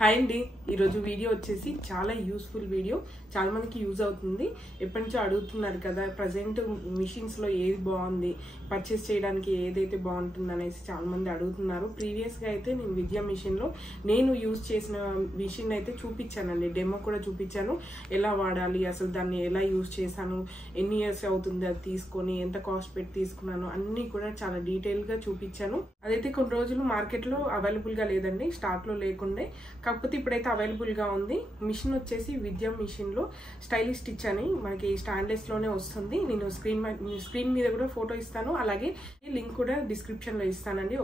Hi అండి, ఈరోజు video వచ్చేసి చాలా యూస్ఫుల్ వీడియో, చాలా మందికి యూజ్ అవుతుంది. ఎప్పటి నుంచో అడుగుతున్నారు కదా, ప్రజెంట్ మిషన్స్లో ఏది బాగుంది, పర్చేస్ చేయడానికి ఏదైతే బాగుంటుంది అనేసి చాలా మంది అడుగుతున్నారు. ప్రీవియస్గా అయితే నేను విద్యా మిషన్లో నేను యూజ్ చేసిన మిషన్ అయితే చూపించానండి, డెమో కూడా చూపించాను. ఎలా వాడాలి, అసలు దాన్ని ఎలా యూజ్ చేశాను, ఎన్ని ఇయర్స్ అవుతుంది అది తీసుకొని, ఎంత కాస్ట్ పెట్టి తీసుకున్నాను, అన్నీ కూడా చాలా డీటెయిల్గా చూపించాను. అదైతే కొన్ని రోజులు మార్కెట్లో అవైలబుల్గా లేదండి, స్టాక్లో లేకుండే. కాకపోతే ఇప్పుడైతే అవైలబుల్గా ఉంది. మిషన్ వచ్చేసి విద్యా మిషన్లో స్టైలిష్ స్టిచ్ అని మనకి స్టాండ్లెస్లోనే వస్తుంది. నేను స్క్రీన్ మీద కూడా ఫోటో ఇస్తాను, అలాగే లింక్ కూడా డిస్క్రిప్షన్లో ఇస్తానండి.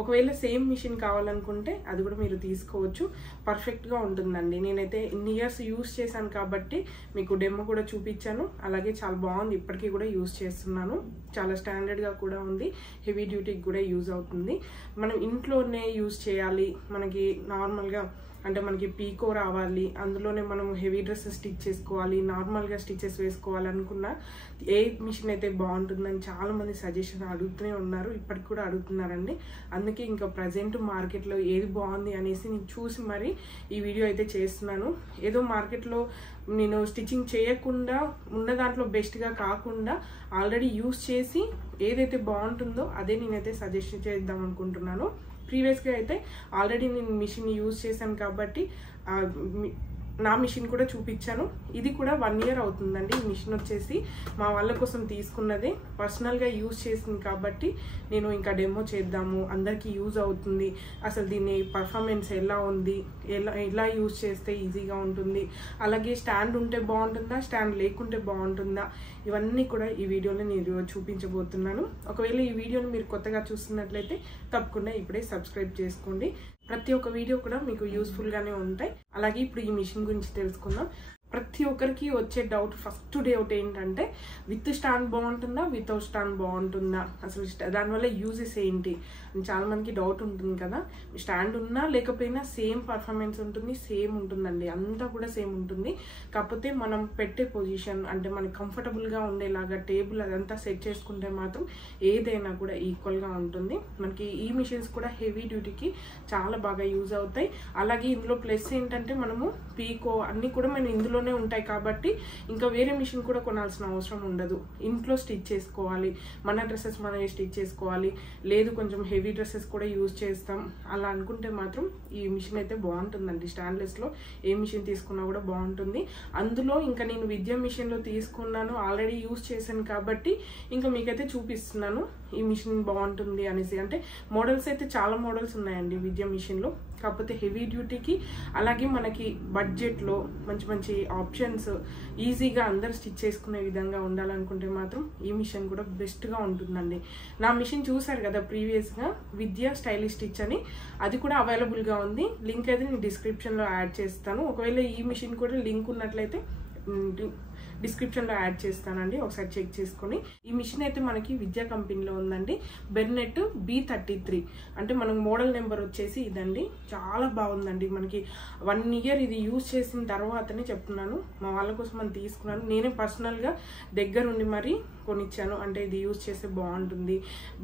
ఒకవేళ సేమ్ మిషన్ కావాలనుకుంటే అది కూడా మీరు తీసుకోవచ్చు. పర్ఫెక్ట్గా ఉంటుందండి. నేనైతే ఇన్ని ఇయర్స్ యూస్ చేశాను కాబట్టి మీకు డెమో కూడా చూపించాను. అలాగే చాలా బాగుంది, ఇప్పటికీ కూడా యూస్ చేస్తున్నాను. చాలా స్టాండర్డ్గా కూడా ఉంది, హెవీ డ్యూటీకి కూడా యూజ్ అవుతుంది. మనం ఇంట్లోనే యూజ్ చేయాలి, మనకి నార్మల్గా అంటే మనకి పీకో రావాలి, అందులోనే మనం హెవీ డ్రెస్సెస్ స్టిచ్ చేసుకోవాలి, నార్మల్గా స్టిచెస్ వేసుకోవాలనుకున్న ఏ మిషన్ అయితే బాగుంటుందని చాలామంది సజెషన్ అడుగుతూనే ఉన్నారు, ఇప్పటికి కూడా అడుగుతున్నారండి. అందుకే ఇంకా ప్రజెంట్ మార్కెట్లో ఏది బాగుంది అనేసి నేను చూసి మరి ఈ వీడియో అయితే చేస్తున్నాను. ఏదో మార్కెట్లో నేను స్టిచ్చింగ్ చేయకుండా ఉన్న దాంట్లో బెస్ట్గా కాకుండా ఆల్రెడీ యూస్ చేసి ఏదైతే బాగుంటుందో అదే నేనైతే సజెస్ట్ చేద్దాం అనుకుంటున్నాను. ప్రీవియస్గా అయితే ఆల్రెడీ నేను మిషన్ యూజ్ చేశాను కాబట్టి నా మిషన్ కూడా చూపించాను. ఇది కూడా 1 ఇయర్ అవుతుందండి. ఈ మిషన్ వచ్చేసి మా వాళ్ళ కోసం తీసుకున్నదే, పర్సనల్గా యూజ్ చేసింది కాబట్టి నేను ఇంకా డెమో చేద్దాము, అందరికీ యూజ్ అవుతుంది, అసలు దీన్ని పర్ఫార్మెన్స్ ఎలా ఉంది, ఎలా యూజ్ చేస్తే ఈజీగా ఉంటుంది, అలాగే స్టాండ్ ఉంటే బాగుంటుందా, స్టాండ్ లేకుంటే బాగుంటుందా, ఇవన్నీ కూడా ఈ వీడియోలో నేను చూపించబోతున్నాను. ఒకవేళ ఈ వీడియోని మీరు కొత్తగా చూస్తున్నట్లయితే తప్పకుండా ఇప్పుడే సబ్స్క్రైబ్ చేసుకోండి. ప్రతి ఒక్క వీడియో కూడా మీకు యూస్ఫుల్గానే ఉంటాయి. అలాగే ఇప్పుడు ఈ మిషన్ గురించి తెలుసుకుందాం. ప్రతి ఒక్కరికి వచ్చే డౌట్, ఫస్ట్ డౌట్ ఏంటంటే విత్ స్టాండ్ బాగుంటుందా, వితౌట్ స్టాండ్ బాగుంటుందా, అసలు దానివల్ల యూజెస్ ఏంటి అని చాలా మందికి డౌట్ ఉంటుంది కదా. స్టాండ్ ఉన్నా లేకపోయినా సేమ్ పర్ఫార్మెన్స్ ఉంటుంది, సేమ్ ఉంటుందండి, అంతా కూడా సేమ్ ఉంటుంది. కాకపోతే మనం పెట్టే పొజిషన్ అంటే మనకి కంఫర్టబుల్గా ఉండేలాగా టేబుల్ అదంతా సెట్ చేసుకుంటే మాత్రం ఏదైనా కూడా ఈక్వల్గా ఉంటుంది. మనకి ఈ మిషన్స్ కూడా హెవీ డ్యూటీకి చాలా బాగా యూజ్ అవుతాయి. అలాగే ఇందులో ప్లస్ ఏంటంటే మనము పీకో అన్నీ కూడా మనం ఇందులోనే ఉంటాయి కాబట్టి ఇంకా వేరే మిషన్ కూడా కొనాల్సిన అవసరం ఉండదు. ఇంట్లో స్టిచ్ చేసుకోవాలి, మన డ్రెస్సెస్ మనమే స్టిచ్ చేసుకోవాలి, లేదు కొంచెం హెవీ డ్రెస్సెస్ కూడా యూజ్ చేస్తాం అలా అనుకుంటే మాత్రం ఈ మిషన్ అయితే బాగుంటుందండి. స్టాండ్లెస్లో ఏ మిషన్ తీసుకున్నా కూడా బాగుంటుంది. అందులో ఇంకా నేను విద్యా మిషన్లో తీసుకున్నాను, ఆల్రెడీ యూజ్ చేశాను కాబట్టి ఇంకా మీకైతే చూపిస్తున్నాను ఈ మిషన్ బాగుంటుంది అనేసి. అంటే మోడల్స్ అయితే చాలా మోడల్స్ ఉన్నాయండి విద్యా మిషన్లో, కాకపోతే హెవీ డ్యూటీకి అలాగే మనకి బడ్జెట్లో మంచి మంచి ఆప్షన్స్, ఈజీగా అందరు స్టిచ్ చేసుకునే విధంగా ఉండాలనుకుంటే మాత్రం ఈ మిషన్ కూడా బెస్ట్గా ఉంటుందండి. నా మిషన్ చూసారు కదా ప్రీవియస్గా, విద్యా స్టైలిష్ స్టిచ్ అని, అది కూడా అవైలబుల్గా ఉంది. లింక్ అయితే నేను డిస్క్రిప్షన్లో యాడ్ చేస్తాను. ఒకవేళ ఈ మిషన్ కూడా లింక్ ఉన్నట్లయితే డిస్క్రిప్షన్లో యాడ్ చేస్తానండి, ఒకసారి చెక్ చేసుకొని. ఈ మిషన్ అయితే మనకి విద్యా కంపెనీలో ఉందండి, బెర్నెట్ B33 అంటే మనకు మోడల్ నెంబర్ వచ్చేసి ఇదండి. చాలా బాగుందండి. మనకి 1 ఇయర్ ఇది యూజ్ చేసిన తర్వాతనే చెప్తున్నాను, మా వాళ్ళ కోసం అని తీసుకున్నాను. నేనే పర్సనల్గా దగ్గరుండి మరీ కొనిచ్చాను, అంటే ఇది యూజ్ చేస్తే బాగుంటుంది,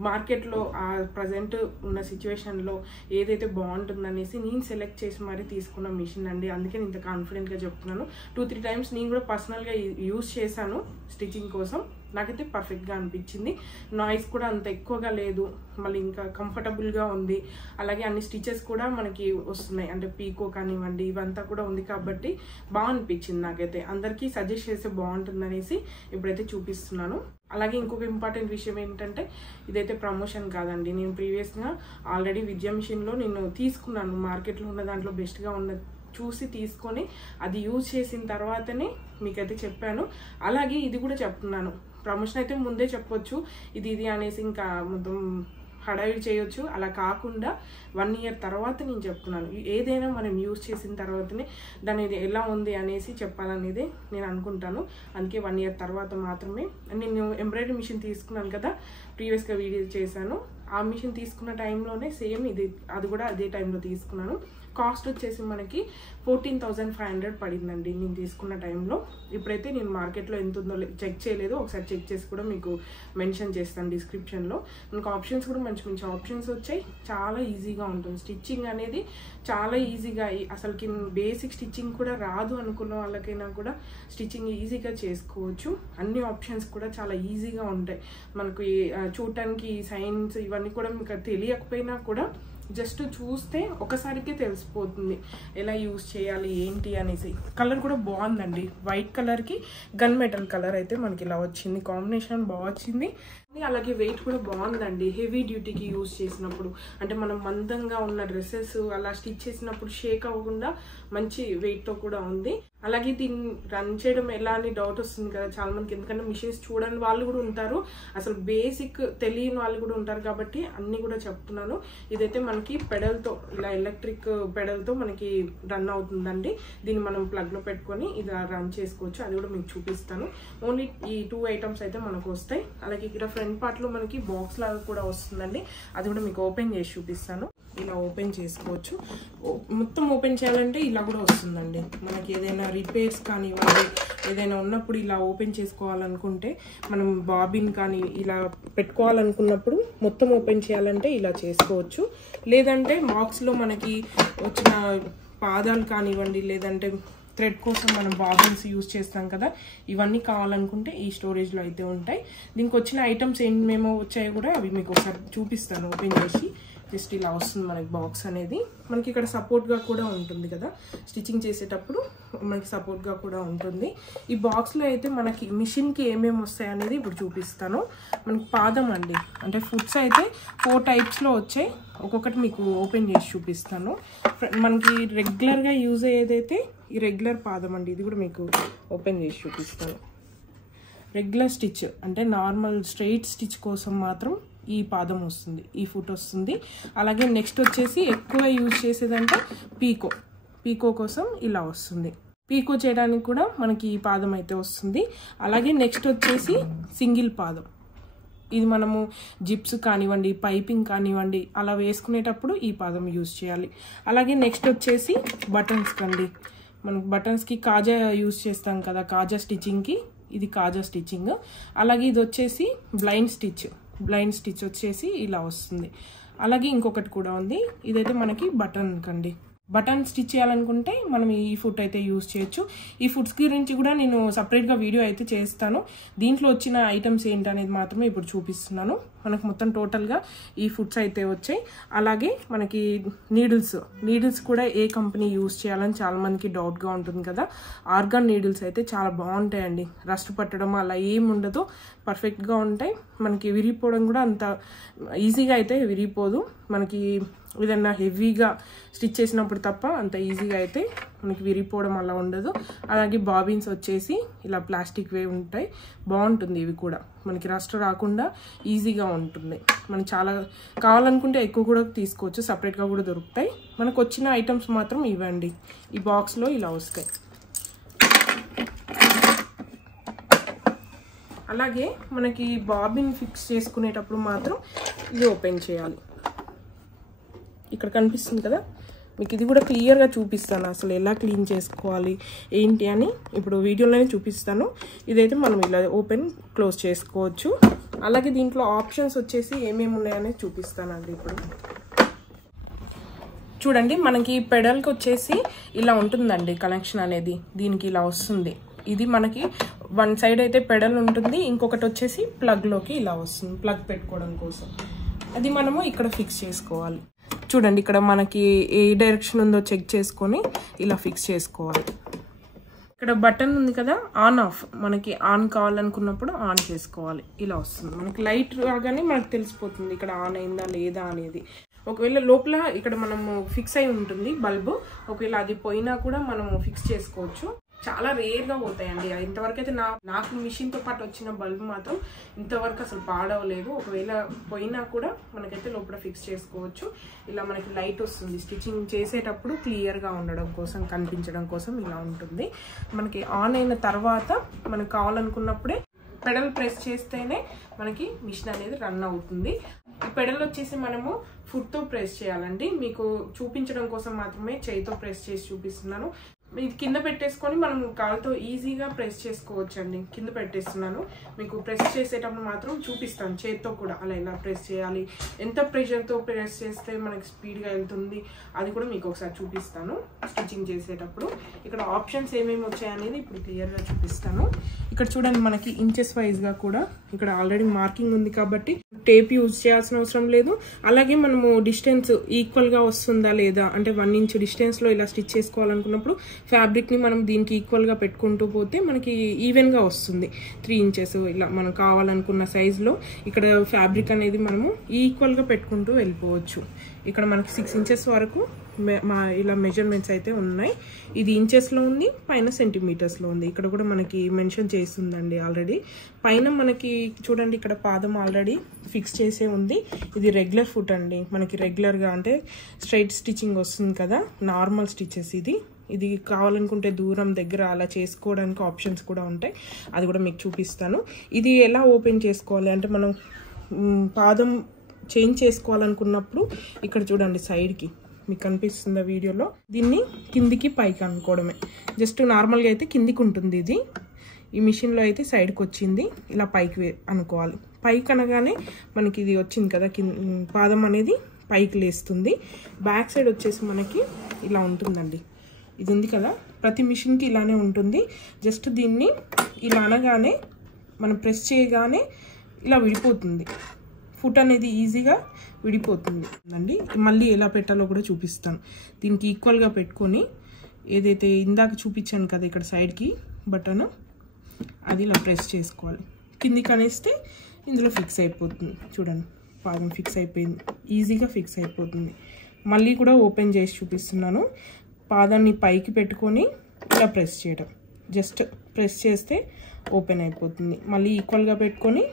మార్కెట్లో ఆ ప్రజెంట్ ఉన్న సిచ్యువేషన్లో ఏదైతే బాగుంటుంది అనేసి నేను సెలెక్ట్ చేసి మరీ తీసుకున్న మిషన్ అండి. అందుకే నేను ఇంత కాన్ఫిడెంట్గా చెప్తున్నాను. 2-3 టైమ్స్ నేను కూడా పర్సనల్గా యూజ్ చేశాను స్టిచ్చింగ్ కోసం, నాకైతే పర్ఫెక్ట్గా అనిపించింది. నాయిస్ కూడా అంత ఎక్కువగా లేదు, మళ్ళీ ఇంకా కంఫర్టబుల్గా ఉంది. అలాగే అన్ని స్టిచెస్ కూడా మనకి వస్తున్నాయి, అంటే పీకో కానివ్వండి ఇవంతా కూడా ఉంది కాబట్టి బాగా అనిపించింది నాకైతే. అందరికీ సజెస్ట్ చేస్తే బాగుంటుంది అనేసి ఇప్పుడైతే చూపిస్తున్నాను. అలాగే ఇంకొక ఇంపార్టెంట్ విషయం ఏంటంటే ఇదైతే ప్రమోషన్ కాదండి. నేను ప్రీవియస్గా ఆల్రెడీ విద్యా మిషన్లో నేను తీసుకున్నాను, మార్కెట్లో ఉన్న దాంట్లో బెస్ట్గా ఉన్న చూసి తీసుకొని అది యూజ్ చేసిన తర్వాతనే మీకైతే చెప్పాను. అలాగే ఇది కూడా చెప్తున్నాను, ప్రమోషన్ అయితే ముందే చెప్పొచ్చు ఇది అనేసి ఇంకా మొత్తం హడావిడి చేయొచ్చు, అలా కాకుండా 1 ఇయర్ తర్వాత నేను చెప్తున్నాను. ఏదైనా మనం యూజ్ చేసిన తర్వాతనే దాని ఎలా ఉంది అనేసి చెప్పాలనేది నేను అనుకుంటాను. అందుకే 1 ఇయర్ తర్వాత మాత్రమే. నేను ఎంబ్రాయిడరీ మిషన్ తీసుకున్నాను కదా, ప్రీవియస్గా వీడియో చేశాను, ఆ మిషన్ తీసుకున్న టైంలోనే సేమ్ అది కూడా అదే టైంలో తీసుకున్నాను. కాస్ట్ వచ్చేసి మనకి 14,500 పడిందండి నేను తీసుకున్న టైంలో. ఇప్పుడైతే నేను మార్కెట్లో ఎంత ఉందో చెక్ చేయలేదు, ఒకసారి చెక్ చేసి కూడా మీకు మెన్షన్ చేస్తాను డిస్క్రిప్షన్లో. మనకు ఆప్షన్స్ కూడా మంచి మంచి ఆప్షన్స్ వచ్చాయి. చాలా ఈజీగా ఉంటుంది స్టిచ్చింగ్ అనేది, చాలా ఈజీగా. అసలుకి బేసిక్ స్టిచ్చింగ్ కూడా రాదు అనుకున్న వాళ్ళకైనా కూడా స్టిచ్చింగ్ ఈజీగా చేసుకోవచ్చు. అన్ని ఆప్షన్స్ కూడా చాలా ఈజీగా ఉంటాయి. మనకు చూడటానికి సైన్స్ ఇవన్నీ కూడా మీకు తెలియకపోయినా కూడా జస్ట్ చూస్తే ఒకసారికే తెలిసిపోతుంది ఎలా యూజ్ చేయాలి ఏంటి అనేసి. కలర్ కూడా బాగుందండి, వైట్ కలర్కి గన్ మెటల్ కలర్ అయితే మనకి ఇలా వచ్చింది, కాంబినేషన్ బాగా వచ్చింది. అలాగే వెయిట్ కూడా బాగుందండి. హెవీ డ్యూటీకి యూజ్ చేసినప్పుడు, అంటే మనం మందంగా ఉన్న డ్రెస్సెస్ అలా స్టిచ్ చేసినప్పుడు షేక్ అవ్వకుండా మంచి వెయిట్తో కూడా ఉంది. అలాగే దీన్ని రన్ చేయడం ఎలా అని డౌట్ వస్తుంది కదా చాలా మందికి, ఎందుకంటే మిషన్స్ చూడని వాళ్ళు కూడా ఉంటారు, అసలు బేసిక్ తెలియని వాళ్ళు కూడా ఉంటారు, కాబట్టి అన్ని కూడా చెప్తున్నాను. ఇదైతే మనకి పెడల్తో, ఇలా ఎలక్ట్రిక్ పెడల్తో మనకి రన్ అవుతుందండి. దీన్ని మనం ప్లగ్లో పెట్టుకొని ఇలా రన్ చేసుకోవచ్చు, అది కూడా మీకు చూపిస్తాను. ఓన్లీ ఈ 2 ఐటమ్స్ అయితే మనకు వస్తాయి. అలాగే ఇక్కడ ఫ్రంట్ పార్ట్ లో మనకి బాక్స్ లాగా కూడా వస్తుందండి, అది కూడా మీకు ఓపెన్ చేసి చూపిస్తాను. ఇలా ఓపెన్ చేసుకోవచ్చు. మొత్తం ఓపెన్ చేయాలంటే ఇలా కూడా వస్తుందండి. మనకి ఏదైనా రిపేర్స్ కానివ్వండి, ఏదైనా ఉన్నప్పుడు ఇలా ఓపెన్ చేసుకోవాలనుకుంటే, మనం బాబిన్ కానీ ఇలా పెట్టుకోవాలనుకున్నప్పుడు మొత్తం ఓపెన్ చేయాలంటే ఇలా చేసుకోవచ్చు. లేదంటే బాక్స్లో మనకి వచ్చిన పాదాలు కానివ్వండి, లేదంటే థ్రెడ్ కోసం మనం బాబిన్స్ యూజ్ చేస్తాం కదా, ఇవన్నీ కావాలనుకుంటే ఈ స్టోరేజ్లో అయితే ఉంటాయి. దీనికి వచ్చిన ఐటమ్స్ ఏమేమో వచ్చాయో కూడా అవి మీకు ఒకసారి చూపిస్తాను ఓపెన్ చేసి. జస్ట్ ఇలా వస్తుంది మనకి బాక్స్ అనేది. మనకి ఇక్కడ సపోర్ట్గా కూడా ఉంటుంది కదా, స్టిచ్చింగ్ చేసేటప్పుడు మనకి సపోర్ట్గా కూడా ఉంటుంది. ఈ బాక్స్లో అయితే మనకి మిషన్కి ఏమేమి వస్తాయి అనేది ఇప్పుడు చూపిస్తాను. మనకి పాదం అండి, అంటే ఫుట్స్ అయితే 4 టైప్స్లో వచ్చాయి. ఒక్కొక్కటి మీకు ఓపెన్ చేసి చూపిస్తాను. మనకి రెగ్యులర్గా యూజ్ అయ్యేదైతే ఈ రెగ్యులర్ పాదం అండి, ఇది కూడా మీకు ఓపెన్ చేసి చూపిస్తాను. రెగ్యులర్ స్టిచ్ అంటే నార్మల్ స్ట్రెయిట్ స్టిచ్ కోసం మాత్రం ఈ పాదం వస్తుంది, ఈ ఫుట్ వస్తుంది. అలాగే నెక్స్ట్ వచ్చేసి ఎక్కువ యూజ్ చేసేదంటే పీకో కోసం ఇలా వస్తుంది. పీకో చేయడానికి కూడా మనకి ఈ పాదం అయితే వస్తుంది. అలాగే నెక్స్ట్ వచ్చేసి సింగిల్ పాదం, ఇది మనము జిప్స్ కానివ్వండి, పైపింగ్ కానివ్వండి అలా వేసుకునేటప్పుడు ఈ పాదం యూజ్ చేయాలి. అలాగే నెక్స్ట్ వచ్చేసి బటన్స్ కండి, మనకు బటన్స్కి కాజా యూజ్ చేస్తాం కదా, కాజా స్టిచ్చింగ్కి ఇది కాజా స్టిచ్చింగ్. అలాగే ఇది వచ్చేసి బ్లైండ్ స్టిచ్ వచ్చేసి ఇలా వస్తుంది. అలాగే ఇంకొకటి కూడా ఉంది, ఇదైతే మనకి బటన్ కండి. బటన్ స్టిచ్ చేయాలనుకుంటే మనం ఈ ఫుట్ అయితే యూజ్ చేయొచ్చు. ఈ ఫుట్స్ గురించి కూడా నేను సపరేట్గా వీడియో అయితే చేస్తాను. దీంట్లో వచ్చిన ఐటమ్స్ ఏంటనేది మాత్రమే ఇప్పుడు చూపిస్తున్నాను. మనకు మొత్తం టోటల్గా ఈ ఫుట్స్ అయితే వచ్చాయి. అలాగే మనకి నీడిల్స్ కూడా ఏ కంపెనీ యూజ్ చేయాలని చాలా మందికి డౌట్గా ఉంటుంది కదా. ఆర్గాన్ నీడిల్స్ అయితే చాలా బాగుంటాయండి, రస్ట్ పట్టడం అలా ఏమి ఉండదు, పర్ఫెక్ట్గా ఉంటాయి. మనకి విరిగిపోవడం కూడా అంత ఈజీగా అయితే విరిగిపోదు. మనకి ఏదన్నా హెవీగా స్టిచ్ చేసినప్పుడు తప్ప అంత ఈజీగా అయితే మనకి విరిగిపోవడం అలా ఉండదు. అలాగే బాబిన్స్ వచ్చేసి ఇలా ప్లాస్టిక్ వే ఉంటాయి, బాగుంటుంది. ఇవి కూడా మనకి రస్ట్ రాకుండా ఈజీగా ఉంటుంది. మనం చాలా కావాలనుకుంటే ఎక్కువ కూడా తీసుకోవచ్చు, సపరేట్గా కూడా దొరుకుతాయి. మనకు వచ్చిన ఐటమ్స్ మాత్రం ఇవ్వండి, ఈ బాక్స్లో ఇలా వస్తాయి. అలాగే మనకి బాబిన్ ఫిక్స్ చేసుకునేటప్పుడు మాత్రం ఇది ఓపెన్ చేయాలి. ఇక్కడ కనిపిస్తుంది కదా మీకు, ఇది కూడా క్లియర్గా చూపిస్తాను అసలు ఎలా క్లీన్ చేసుకోవాలి ఏంటి అని ఇప్పుడు వీడియోలోనే చూపిస్తాను. ఇదైతే మనం ఇలా ఓపెన్ క్లోజ్ చేసుకోవచ్చు. అలాగే దీంట్లో ఆప్షన్స్ వచ్చేసి ఏమేమి ఉన్నాయనేది చూపిస్తానండి ఇప్పుడు. చూడండి, మనకి పెడల్కి వచ్చేసి ఇలా ఉంటుందండి కనెక్షన్ అనేది, దీనికి ఇలా వస్తుంది. ఇది మనకి వన్ సైడ్ అయితే పెడల్ ఉంటుంది, ఇంకొకటి వచ్చేసి ప్లగ్లోకి ఇలా వస్తుంది, ప్లగ్ పెట్టుకోవడం కోసం. అది మనము ఇక్కడ ఫిక్స్ చేసుకోవాలి. చూడండి, ఇక్కడ మనకి ఏ డైరెక్షన్ ఉందో చెక్ చేసుకొని ఇలా ఫిక్స్ చేసుకోవాలి. ఇక్కడ బటన్ ఉంది కదా, ఆన్ ఆఫ్, మనకి ఆన్ కావాలనుకున్నప్పుడు ఆన్ చేసుకోవాలి. ఇలా వస్తుంది మనకి లైట్ రాగానే మనకు తెలిసిపోతుంది ఇక్కడ ఆన్ అయిందా లేదా అనేది. ఒకవేళ లోపల ఇక్కడ మనము ఫిక్స్ అయి ఉంటుంది బల్బు, ఒకవేళ అది పోయినా కూడా మనము ఫిక్స్ చేసుకోవచ్చు. చాలా రేర్గా పోతాయండి. ఇంతవరకు అయితే నాకు మిషన్తో పాటు వచ్చిన బల్బ్ మాత్రం ఇంతవరకు అసలు పాడవలేదు. ఒకవేళ పోయినా కూడా మనకైతే లోపల ఫిక్స్ చేసుకోవచ్చు. ఇలా మనకి లైట్ వస్తుంది, స్టిచ్చింగ్ చేసేటప్పుడు క్లియర్గా ఉండడం కోసం, కనిపించడం కోసం ఇలా ఉంటుంది. మనకి ఆన్ అయిన తర్వాత మనకు కావాలనుకున్నప్పుడే పెడల్ ప్రెస్ చేస్తేనే మనకి మిషన్ అనేది రన్ అవుతుంది. ఈ పెడల్ వచ్చేసి మనము ఫుట్తో ప్రెస్ చేయాలండి. మీకు చూపించడం కోసం మాత్రమే చేయితో ప్రెస్ చేసి చూపిస్తున్నాను. ఇది కింద పెట్టేసుకొని మనం కాలుతో ఈజీగా ప్రెస్ చేసుకోవచ్చు అండి. కింద పెట్టేస్తున్నాను, మీకు ప్రెస్ చేసేటప్పుడు మాత్రం చూపిస్తాను చేతితో కూడా అలా ఎలా ప్రెస్ చేయాలి, ఎంత ప్రెషర్తో ప్రెస్ చేస్తే మనకి స్పీడ్గా వెళ్తుంది అది కూడా మీకు ఒకసారి చూపిస్తాను స్టిచ్చింగ్ చేసేటప్పుడు. ఇక్కడ ఆప్షన్స్ ఏమేమి వచ్చాయనేది ఇప్పుడు క్లియర్గా చూపిస్తాను. ఇక్కడ చూడండి, మనకి ఇంచెస్ వైజ్గా కూడా ఇక్కడ ఆల్రెడీ మార్కింగ్ ఉంది కాబట్టి టేప్ యూజ్ చేయాల్సిన అవసరం లేదు. అలాగే మనము డిస్టెన్స్ ఈక్వల్గా వస్తుందా లేదా అంటే 1 ఇంచ్ డిస్టెన్స్లో ఇలా స్టిచ్ చేసుకోవాలనుకున్నప్పుడు ఫ్యాబ్రిక్ని మనం దీనికి ఈక్వల్గా పెట్టుకుంటూ పోతే మనకి ఈవెన్గా వస్తుంది. 3 ఇంచెస్ ఇలా మనం కావాలనుకున్న సైజులో ఇక్కడ ఫ్యాబ్రిక్ అనేది మనము ఈక్వల్గా పెట్టుకుంటూ వెళ్ళిపోవచ్చు. ఇక్కడ మనకి 6 ఇంచెస్ వరకు ఇలా మెజర్మెంట్స్ అయితే ఉన్నాయి. ఇది ఇంచెస్లో ఉంది, పైన సెంటీమీటర్స్లో ఉంది. ఇక్కడ కూడా మనకి మెన్షన్ చేస్తుందండి ఆల్రెడీ. పైన మనకి చూడండి ఇక్కడ పాదం ఆల్రెడీ ఫిక్స్ చేసే ఉంది. ఇది రెగ్యులర్ ఫుట్ అండి, మనకి రెగ్యులర్గా అంటే స్ట్రైట్ స్టిచ్చింగ్ వస్తుంది కదా, నార్మల్ స్టిచెస్. ఇది కావాలనుకుంటే దూరం దగ్గర అలా చేసుకోవడానికి ఆప్షన్స్ కూడా ఉంటాయి, అది కూడా మీకు చూపిస్తాను. ఇది ఎలా ఓపెన్ చేసుకోవాలి అంటే మనం పాదం చేంజ్ చేసుకోవాలనుకున్నప్పుడు ఇక్కడ చూడండి సైడ్కి మీకు కనిపిస్తుందా వీడియోలో, దీన్ని కిందికి పైకి అనుకోవడమే. జస్ట్ నార్మల్గా అయితే కిందికి ఉంటుంది ఇది, ఈ మిషన్లో అయితే సైడ్కి వచ్చింది, ఇలా పైకి అనుకోవాలి. పైకి అనగానే మనకి ఇది వచ్చింది కదా, పాదం అనేది పైకి లేస్తుంది. బ్యాక్ సైడ్ వచ్చేసి మనకి ఇలా ఉంటుందండి. ఇది ఉంది కదా, ప్రతి మిషన్కి ఇలానే ఉంటుంది. జస్ట్ దీన్ని ఇలా అనగానే మనం ప్రెస్ చేయగానే ఇలా విడిపోతుంది, ఫుట్ అనేది ఈజీగా విడిపోతుంది అండి. మళ్ళీ ఎలా పెట్టాలో కూడా చూపిస్తాను. దీనికి ఈక్వల్గా పెట్టుకొని ఏదైతే ఇందాక చూపించాను కదా ఇక్కడ సైడ్కి బటన్, అది ఇలా ప్రెస్ చేసుకోవాలి. కిందికి అనేస్తే ఇందులో ఫిక్స్ అయిపోతుంది. చూడండి, పాదం ఫిక్స్ అయిపోయింది, ఈజీగా ఫిక్స్ అయిపోతుంది. మళ్ళీ కూడా ఓపెన్ చేసి చూపిస్తున్నాను. పాదాన్ని పైకి పెట్టుకొని ఇలా ప్రెస్ చేయడం, జస్ట్ ప్రెస్ చేస్తే ఓపెన్ అయిపోతుంది. మళ్ళీ ఈక్వల్గా పెట్టుకొని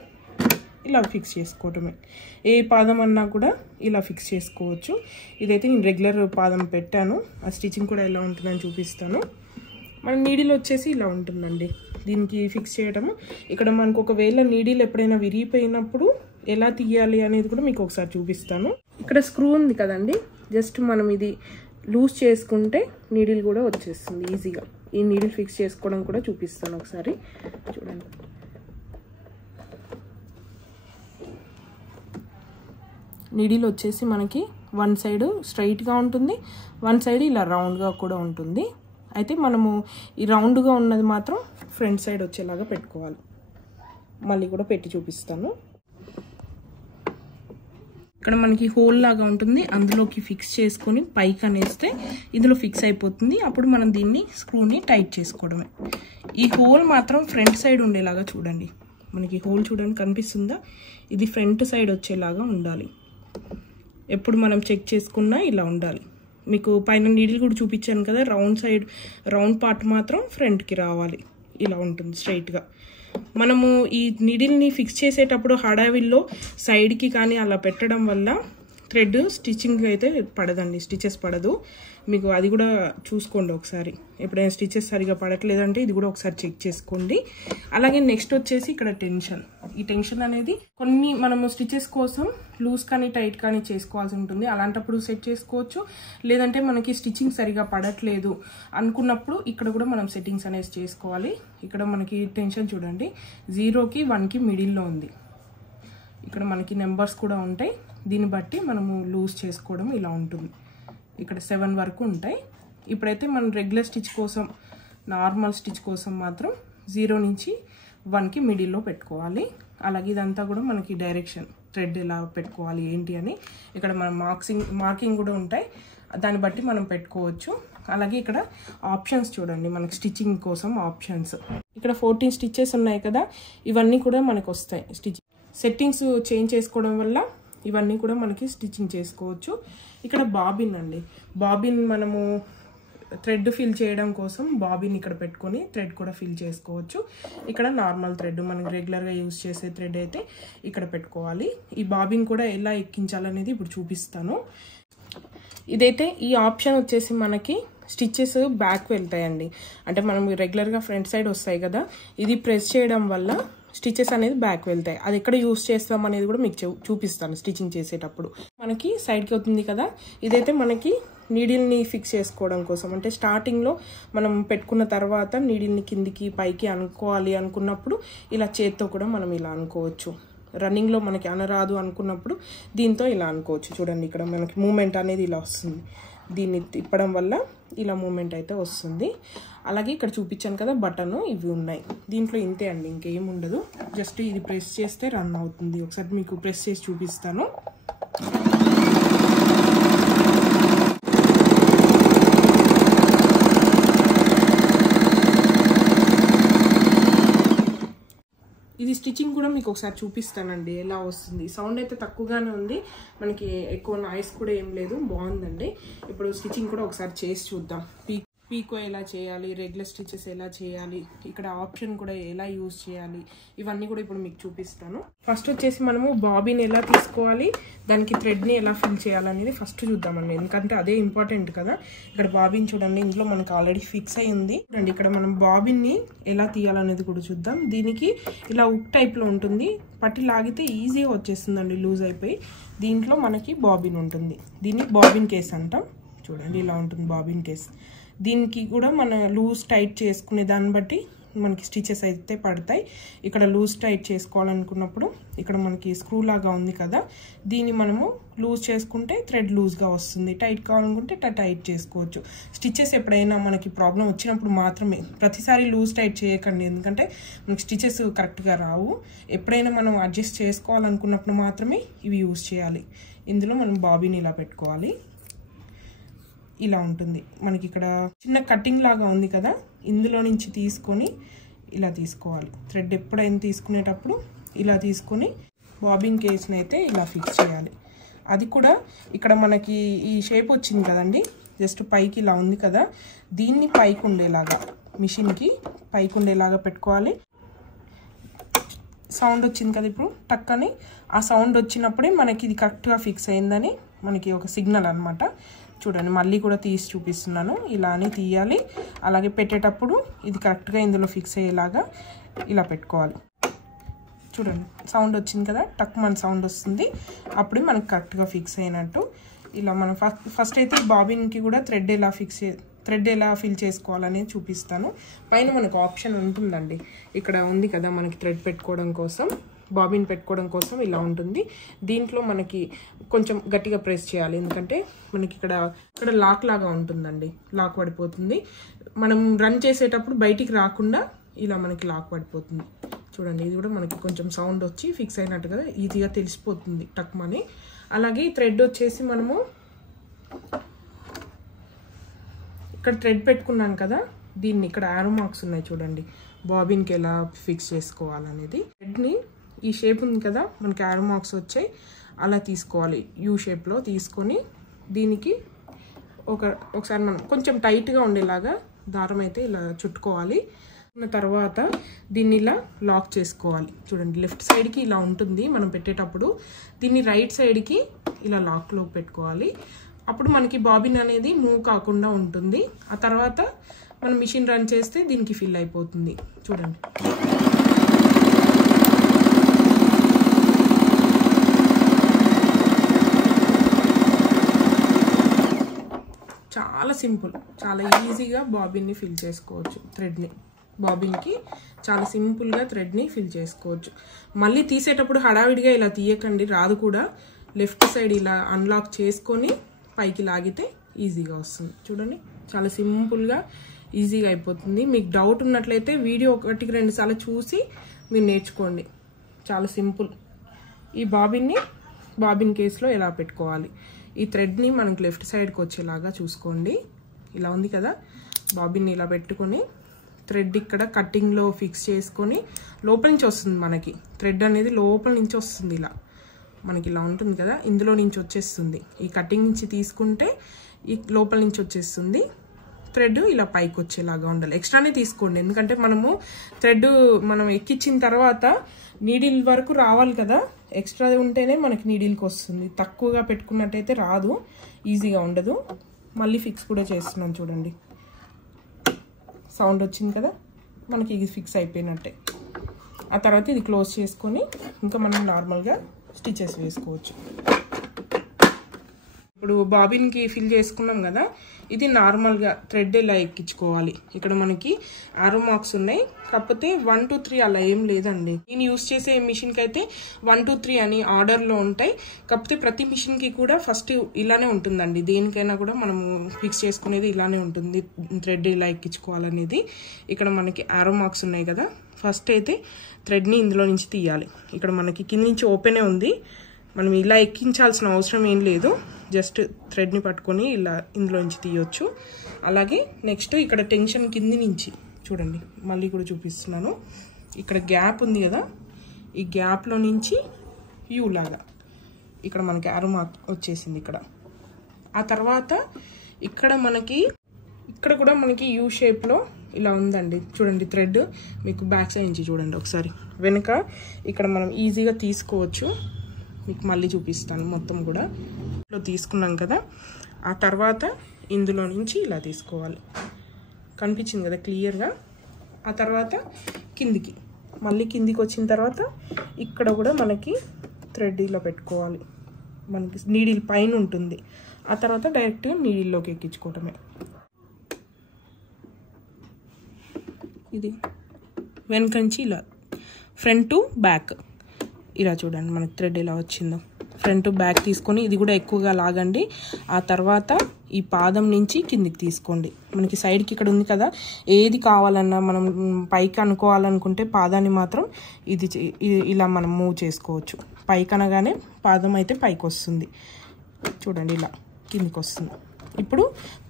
ఇలా ఫిక్స్ చేసుకోవటమే. ఏ పాదం అన్నా కూడా ఇలా ఫిక్స్ చేసుకోవచ్చు. ఇదైతే నేను రెగ్యులర్ పాదం పెట్టాను, ఆ స్టిచ్చింగ్ కూడా ఎలా ఉంటుందని చూపిస్తాను. మన నీడిల్ వచ్చేసి ఇలా ఉంటుందండి, దీనికి ఫిక్స్ చేయడము. ఇక్కడ మనకు ఒకవేళ నీడిల్ ఎప్పుడైనా విరిగిపోయినప్పుడు ఎలా తీయాలి అనేది కూడా మీకు ఒకసారి చూపిస్తాను. ఇక్కడ స్క్రూ ఉంది కదండి, జస్ట్ మనం ఇది లూజ్ చేసుకుంటే నీడిల్ కూడా వచ్చేస్తుంది ఈజీగా. ఈ నీడిల్ ఫిక్స్ చేసుకోవడం కూడా చూపిస్తాను ఒకసారి చూడండి. నీడిల్ వచ్చేసి మనకి 1 సైడ్ స్ట్రైట్గా ఉంటుంది, 1 సైడ్ ఇలా రౌండ్గా కూడా ఉంటుంది. అయితే మనము ఈ రౌండ్గా ఉన్నది మాత్రం ఫ్రంట్ సైడ్ వచ్చేలాగా పెట్టుకోవాలి. మళ్ళీ కూడా పెట్టి చూపిస్తాను. ఇక్కడ మనకి హోల్ లాగా ఉంటుంది, అందులోకి ఫిక్స్ చేసుకొని పైకి అనేస్తే ఇందులో ఫిక్స్ అయిపోతుంది. అప్పుడు మనం దీన్ని స్క్రూని టైట్ చేసుకోవడమే. ఈ హోల్ మాత్రం ఫ్రంట్ సైడ్ ఉండేలాగా చూడండి. మనకి హోల్ చూడండి కనిపిస్తుందా, ఇది ఫ్రంట్ సైడ్ వచ్చేలాగా ఉండాలి. ఎప్పుడు మనం చెక్ చేసుకున్నా ఇలా ఉండాలి. మీకు పైన నీడిల్ కూడా చూపించాను కదా, రౌండ్ పార్ట్ మాత్రం ఫ్రంట్కి రావాలి, ఇలా ఉంటుంది స్ట్రైట్గా. మనము ఈ నీడిల్ని ఫిక్స్ చేసేటప్పుడు హడావిల్లో సైడ్కి కానీ అలా పెట్టడం వల్ల థ్రెడ్ స్టిచ్చింగ్ అయితే పడదండి, స్టిచెస్ పడదు. మీకు అది కూడా చూసుకోండి ఒకసారి, ఎప్పుడైనా స్టిచెస్ సరిగా పడట్లేదంటే ఇది కూడా ఒకసారి చెక్ చేసుకోండి. అలాగే నెక్స్ట్ వచ్చేసి ఇక్కడ టెన్షన్. ఈ టెన్షన్ అనేది కొన్ని మనము స్టిచెస్ కోసం లూజ్ కానీ టైట్ కానీ చేసుకోవాల్సి ఉంటుంది, అలాంటప్పుడు సెట్ చేసుకోవచ్చు. లేదంటే మనకి స్టిచ్చింగ్ సరిగా పడట్లేదు అనుకున్నప్పుడు ఇక్కడ కూడా మనం సెట్టింగ్స్ అనేది చేసుకోవాలి. ఇక్కడ మనకి టెన్షన్ చూడండి 0కి 1కి మిడిల్లో ఉంది. ఇక్కడ మనకి నెంబర్స్ కూడా ఉంటాయి, దీన్ని బట్టి మనము లూజ్ చేసుకోవడం ఇలా ఉంటుంది. ఇక్కడ 7 వరకు ఉంటాయి. ఇప్పుడైతే మనం రెగ్యులర్ స్టిచ్ కోసం, నార్మల్ స్టిచ్ కోసం మాత్రం 0 నుంచి 1కి మిడిల్లో పెట్టుకోవాలి. అలాగే ఇదంతా కూడా మనకి డైరెక్షన్, థ్రెడ్ ఎలా పెట్టుకోవాలి ఏంటి అని ఇక్కడ మనం మార్కింగ్ కూడా ఉంటాయి, దాన్ని బట్టి మనం పెట్టుకోవచ్చు. అలాగే ఇక్కడ ఆప్షన్స్ చూడండి, మనకి స్టిచ్చింగ్ కోసం ఆప్షన్స్. ఇక్కడ 14 స్టిచెస్ ఉన్నాయి కదా, ఇవన్నీ కూడా మనకు వస్తాయి. సెట్టింగ్స్ చేంజ్ చేసుకోవడం వల్ల ఇవన్నీ కూడా మనకి స్టిచ్చింగ్ చేసుకోవచ్చు. ఇక్కడ బాబిన్ అండి, బాబిన్ మనము థ్రెడ్ ఫిల్ చేయడం కోసం బాబిన్ ఇక్కడ పెట్టుకొని థ్రెడ్ కూడా ఫిల్ చేసుకోవచ్చు. ఇక్కడ నార్మల్ థ్రెడ్ మనకి రెగ్యులర్గా యూజ్ చేసే థ్రెడ్ అయితే ఇక్కడ పెట్టుకోవాలి. ఈ బాబిన్ కూడా ఎలా ఎక్కించాలనేది ఇప్పుడు చూపిస్తాను. ఇదైతే ఈ ఆప్షన్ వచ్చేసి మనకి స్టిచెస్ బ్యాక్ వెళ్తాయండి, అంటే మనం రెగ్యులర్గా ఫ్రంట్ సైడ్ వస్తాయి కదా, ఇది ప్రెస్ చేయడం వల్ల స్టిచెస్ అనేది బ్యాక్ వెళ్తాయి. అది ఎక్కడ యూస్ చేస్తాం అనేది కూడా మీకు చూపిస్తాను స్టిచ్చింగ్ చేసేటప్పుడు. మనకి సైడ్కి అవుతుంది కదా, ఇదైతే మనకి నీడిల్ని ఫిక్స్ చేసుకోవడం కోసం. అంటే స్టార్టింగ్లో మనం పెట్టుకున్న తర్వాత నీడిల్ని కిందికి పైకి అనుకోవాలి అనుకున్నప్పుడు ఇలా చేత్తో కూడా మనం ఇలా అనుకోవచ్చు. రన్నింగ్లో మనకి అనరాదు అనుకున్నప్పుడు దీంతో ఇలా అనుకోవచ్చు. చూడండి ఇక్కడ మనకి మూమెంట్ అనేది ఇలా వస్తుంది. దీన్ని తిప్పడం వల్ల ఇలా మూమెంట్ అయితే వస్తుంది. అలాగే ఇక్కడ చూపించాను కదా బటన్, ఇవి ఉన్నాయి. దీంట్లో ఇంతే అండి, ఇంకేం ఉండదు. జస్ట్ ఇది ప్రెస్ చేస్తే రన్ అవుతుంది. ఒకసారి మీకు ప్రెస్ చేసి చూపిస్తాను. ఇది స్టిచ్చింగ్ కూడా మీకు ఒకసారి చూపిస్తానండి ఎలా వస్తుంది. సౌండ్ అయితే తక్కువగానే ఉంది, మనకి ఎక్కువ నాయిస్ కూడా ఏం లేదు, బాగుందండి. ఇప్పుడు స్టిచ్చింగ్ కూడా ఒకసారి చేసి చూద్దాం. పీకో ఎలా చేయాలి, రెగ్యులర్ స్టిచెస్ ఎలా చేయాలి, ఇక్కడ ఆప్షన్ కూడా ఎలా యూజ్ చేయాలి, ఇవన్నీ కూడా ఇప్పుడు మీకు చూపిస్తాను. ఫస్ట్ వచ్చేసి మనము బాబిన్ ఎలా తీసుకోవాలి, దానికి థ్రెడ్ని ఎలా ఫిల్ చేయాలనేది ఫస్ట్ చూద్దామండి. ఎందుకంటే అదే ఇంపార్టెంట్ కదా. ఇక్కడ బాబిన్ చూడండి, ఇందులో మనకు ఆల్రెడీ ఫిక్స్ అయి ఉంది. చూడండి ఇక్కడ మనం బాబిన్ని ఎలా తీయాలనేది కూడా చూద్దాం. దీనికి ఇలా ఉక్ టైప్లో ఉంటుంది, పట్టి లాగితే ఈజీగా వచ్చేస్తుందండి లూజ్ అయిపోయి. దీంట్లో మనకి బాబిన్ ఉంటుంది, దీన్ని బాబిన్ కేస్ అంటాం. చూడండి ఇలా ఉంటుంది బాబిన్ కేస్. దీనికి కూడా మన లూజ్ టైట్ చేసుకునే దాన్ని బట్టి మనకి స్టిచెస్ అయితే పడతాయి. ఇక్కడ లూజ్ టైట్ చేసుకోవాలనుకున్నప్పుడు ఇక్కడ మనకి స్క్రూ లాగా ఉంది కదా, దీన్ని మనము లూజ్ చేసుకుంటే థ్రెడ్ లూజ్గా వస్తుంది. టైట్ కావాలనుకుంటే టైట్ చేసుకోవచ్చు. స్టిచెస్ ఎప్పుడైనా మనకి ప్రాబ్లం వచ్చినప్పుడు మాత్రమే, ప్రతిసారి లూజ్ టైట్ చేయకండి, ఎందుకంటే మనకి స్టిచెస్ కరెక్ట్గా రావు. ఎప్పుడైనా మనం అడ్జస్ట్ చేసుకోవాలనుకున్నప్పుడు మాత్రమే ఇవి యూజ్ చేయాలి. ఇందులో మనం బాబిన్ ఇలా పెట్టుకోవాలి. ఇలా ఉంటుంది మనకి. ఇక్కడ చిన్న కటింగ్ లాగా ఉంది కదా, ఇందులో నుంచి తీసుకొని ఇలా తీసుకోవాలి. థ్రెడ్ ఎప్పుడైనా తీసుకునేటప్పుడు ఇలా తీసుకొని బాబిన్ కేస్ని అయితే ఇలా ఫిక్స్ చేయాలి. అది కూడా ఇక్కడ మనకి ఈ షేప్ వచ్చింది కదండి, జస్ట్ పైకి ఇలా ఉంది కదా, దీన్ని పైకి ఉండేలాగా, మిషన్కి పైకి ఉండేలాగా పెట్టుకోవాలి. సౌండ్ వచ్చింది కదా ఇప్పుడు టక్కని, ఆ సౌండ్ వచ్చినప్పుడే మనకి ఇది కరెక్ట్గా ఫిక్స్ అయిందని మనకి ఒక సిగ్నల్ అనమాట. చూడండి మళ్ళీ కూడా తీసి చూపిస్తున్నాను. ఇలా అని తీయాలి, అలాగే పెట్టేటప్పుడు ఇది కరెక్ట్గా ఇందులో ఫిక్స్ అయ్యేలాగా ఇలా పెట్టుకోవాలి. చూడండి సౌండ్ వచ్చింది కదా, టక్ మన సౌండ్ వస్తుంది, అప్పుడే మనకు కరెక్ట్గా ఫిక్స్ అయినట్టు. ఇలా మనం ఫస్ట్ అయితే బాబిన్కి కూడా థ్రెడ్ ఎలా ఫిల్ చేసుకోవాలనేది చూపిస్తాను. పైన మనకు ఆప్షన్ ఉంటుందండి, ఇక్కడ ఉంది కదా మనకి థ్రెడ్ పెట్టుకోవడం కోసం, బాబిన్ పెట్టుకోవడం కోసం ఇలా ఉంటుంది. దీంట్లో మనకి కొంచెం గట్టిగా ప్రెస్ చేయాలి, ఎందుకంటే మనకి ఇక్కడ లాక్ లాగా ఉంటుందండి, లాక్ పడిపోతుంది. మనం రన్ చేసేటప్పుడు బయటికి రాకుండా ఇలా మనకి లాక్ పడిపోతుంది. చూడండి ఇది కూడా మనకి కొంచెం సౌండ్ వచ్చి ఫిక్స్ అయినట్టు కదా, ఈజీగా తెలిసిపోతుంది టక్ మని. అలాగే థ్రెడ్ వచ్చేసి మనము ఇక్కడ థ్రెడ్ పెట్టుకున్నాను కదా, దీన్ని ఇక్కడ ఆరో మార్క్స్ ఉన్నాయి చూడండి, బాబిన్కి ఎలా ఫిక్స్ చేసుకోవాలనేది. థ్రెడ్ని ఈ షేప్ ఉంది కదా మనకి ఆరో మార్క్స్ వచ్చాయి, అలా తీసుకోవాలి. యూ షేప్లో తీసుకొని దీనికి ఒకసారి మనం కొంచెం టైట్గా ఉండేలాగా దారం అయితే ఇలా చుట్టుకోవాలి. తర్వాత దీన్ని ఇలా లాక్ చేసుకోవాలి. చూడండి లెఫ్ట్ సైడ్కి ఇలా ఉంటుంది మనం పెట్టేటప్పుడు, దీన్ని రైట్ సైడ్కి ఇలా లాక్లో పెట్టుకోవాలి. అప్పుడు మనకి బాబిన్ అనేది మూవ్ కాకుండా ఉంటుంది. ఆ తర్వాత మనం మిషన్ రన్ చేస్తే దీనికి ఫిల్ అయిపోతుంది. చూడండి చాలా సింపుల్, చాలా ఈజీగా బాబిన్ని ఫిల్ చేసుకోవచ్చు. థ్రెడ్ని బాబిన్కి చాలా సింపుల్గా థ్రెడ్ని ఫిల్ చేసుకోవచ్చు. మళ్ళీ తీసేటప్పుడు హడావిడిగా ఇలా తీయకండి, రాదు కూడా. లెఫ్ట్ సైడ్ ఇలా అన్లాక్ చేసుకొని పైకి లాగితే ఈజీగా వస్తుంది. చూడండి చాలా సింపుల్గా ఈజీగా అయిపోతుంది. మీకు డౌట్ ఉన్నట్లయితే వీడియో 1-2 సార్లు చూసి మీరు నేర్చుకోండి. చాలా సింపుల్. ఈ బాబిన్ కేస్లో ఎలా పెట్టుకోవాలి, ఈ థ్రెడ్ని మనకి లెఫ్ట్ సైడ్కి వచ్చేలాగా చూసుకోండి. ఇలా ఉంది కదా, బాబిన్ని ఇలా పెట్టుకొని థ్రెడ్ ఇక్కడ కట్టింగ్లో ఫిక్స్ చేసుకొని లోపల నుంచి వస్తుంది మనకి థ్రెడ్ అనేది, లోపల నుంచి వస్తుంది ఇలా మనకి ఇలా ఉంటుంది కదా, ఇందులో నుంచి వచ్చేస్తుంది. ఈ కటింగ్ నుంచి తీసుకుంటే ఈ లోపల నుంచి వచ్చేస్తుంది. థ్రెడ్ ఇలా పైకి వచ్చేలాగా ఉండాలి. ఎక్స్ట్రానే తీసుకోండి, ఎందుకంటే మనము థ్రెడ్ మనం ఎక్కించిన తర్వాత నీడిల్ వరకు రావాలి కదా, ఎక్స్ట్రా ఉంటేనే మనకి నీడిల్కి వస్తుంది. తక్కువగా పెట్టుకున్నట్టయితే రాదు, ఈజీగా ఉండదు. మళ్ళీ ఫిక్స్ కూడా చేస్తున్నాను చూడండి, సౌండ్ వచ్చింది కదా, మనకి ఇది ఫిక్స్ అయిపోయినట్టే. ఆ తర్వాత ఇది క్లోజ్ చేసుకొని ఇంకా మనం నార్మల్గా స్టిచెస్ వేసుకోవచ్చు. ఇప్పుడు బాబిన్కి ఫిల్ చేసుకున్నాం కదా, ఇది నార్మల్గా థ్రెడ్ ఇలా ఎక్కించుకోవాలి. ఇక్కడ మనకి ఆరో మార్క్స్ ఉన్నాయి, కాకపోతే 1 to 3 అలా ఏం లేదండి. నేను యూస్ చేసే మిషన్కి అయితే 1 to 3 అని ఆర్డర్లో ఉంటాయి. కాకపోతే ప్రతి మిషన్కి కూడా ఫస్ట్ ఇలానే ఉంటుందండి. దేనికైనా కూడా మనం ఫిక్స్ చేసుకునేది ఇలానే ఉంటుంది, థ్రెడ్ ఇలా ఎక్కించుకోవాలనేది. ఇక్కడ మనకి ఆరో మార్క్స్ ఉన్నాయి కదా, ఫస్ట్ అయితే థ్రెడ్ని ఇందులో నుంచి తీయాలి. ఇక్కడ మనకి కింద నుంచి ఓపెనే ఉంది, మనం ఇలా ఎక్కించాల్సిన అవసరం ఏం లేదు, జస్ట్ థ్రెడ్ని పట్టుకొని ఇలా ఇందులో నుంచి తీయొచ్చు. అలాగే నెక్స్ట్ ఇక్కడ టెన్షన్ కింది నుంచి చూడండి, మళ్ళీ కూడా చూపిస్తున్నాను. ఇక్కడ గ్యాప్ ఉంది కదా, ఈ గ్యాప్లో నుంచి యూ లాగా ఇక్కడ మనకి ఆరో మార్క్ వచ్చేసింది ఇక్కడ. ఆ తర్వాత ఇక్కడ కూడా మనకి యూ షేప్లో ఇలా ఉందండి. చూడండి థ్రెడ్ మీకు బ్యాక్ సైడ్ నుంచి చూడండి ఒకసారి, వెనుక ఇక్కడ మనం ఈజీగా తీసుకోవచ్చు. మీకు మళ్ళీ చూపిస్తాను. మొత్తం కూడా ఇట్లా తీసుకున్నాం కదా, ఆ తర్వాత ఇందులో నుంచి ఇలా తీసుకోవాలి. కనిపించింది కదా క్లియర్గా. ఆ తర్వాత మళ్ళీ కిందికి వచ్చిన తర్వాత ఇక్కడ కూడా మనకి థ్రెడ్ ఇలా పెట్టుకోవాలి. మనకి నీడిల్ పైన ఉంటుంది. ఆ తర్వాత డైరెక్ట్గా నీడిల్లోకి ఎక్కించుకోవటమే. ఇది వెనక నుంచి ఇలా ఫ్రంట్ టు బ్యాక్ ఇలా చూడండి మనకి థ్రెడ్ ఎలా వచ్చిందో. ఫ్రంట్ టు బ్యాక్ తీసుకొని ఇది కూడా ఎక్కువగా లాగండి. ఆ తర్వాత ఈ పాదం నుంచి కిందికి తీసుకోండి. మనకి సైడ్కి ఇక్కడ ఉంది కదా, ఏది కావాలన్నా మనం పైకి అనుకోవాలనుకుంటే పాదాన్ని మాత్రం ఇది ఇలా మనం మూవ్ చేసుకోవచ్చు. పైకి అనగానే పాదం అయితే పైకి వస్తుంది. చూడండి ఇలా కిందికి వస్తుంది. ఇప్పుడు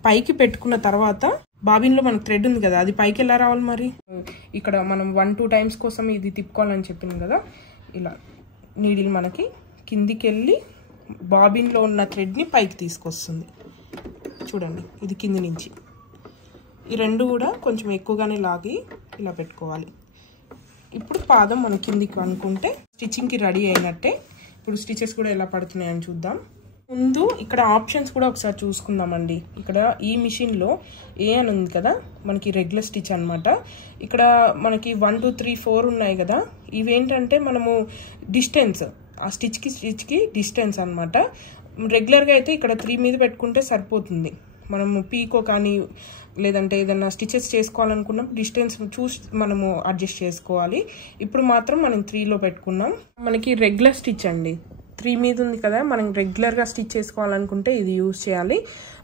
పైకి పెట్టుకున్న తర్వాత బాబిన్లో మనకు థ్రెడ్ ఉంది కదా, అది పైకి ఎలా రావాలి మరి? ఇక్కడ మనం 1-2 టైమ్స్ కోసం ఇది తిప్పుకోవాలని చెప్పినాం కదా, ఇలా నీడిల్ మనకి కిందికి వెళ్ళి బాబిన్లో ఉన్న థ్రెడ్ని పైకి తీసుకొస్తుంది. చూడండి ఇది కింది నుంచి. ఈ రెండు కూడా కొంచెం ఎక్కువగానే లాగి ఇలా పెట్టుకోవాలి. ఇప్పుడు పాదం మనం కిందికి అనుకుంటే స్టిచ్చింగ్కి రెడీ అయినట్టే. ఇప్పుడు స్టిచెస్ కూడా ఎలా పడుతున్నాయని చూద్దాం. ముందు ఇక్కడ ఆప్షన్స్ కూడా ఒకసారి చూసుకుందామండి. ఇక్కడ ఈ మిషన్లో ఏ అని ఉంది కదా, మనకి రెగ్యులర్ స్టిచ్ అనమాట. ఇక్కడ మనకి 1 2 3 4 ఉన్నాయి కదా, ఇవేంటంటే మనము డిస్టెన్స్, ఆ స్టిచ్కి డిస్టెన్స్ అనమాట. రెగ్యులర్గా అయితే ఇక్కడ 3 మీద పెట్టుకుంటే సరిపోతుంది. మనము పీకో కానీ లేదంటే ఏదైనా స్టిచెస్ చేసుకోవాలనుకున్నప్పుడు డిస్టెన్స్ చూసి మనము అడ్జస్ట్ చేసుకోవాలి. ఇప్పుడు మాత్రం మనం 3లో పెట్టుకున్నాం. మనకి రెగ్యులర్ స్టిచ్ అండి, 3 మీద ఉంది కదా, మనం రెగ్యులర్గా స్టిచ్ చేసుకోవాలనుకుంటే ఇది యూజ్ చేయాలి.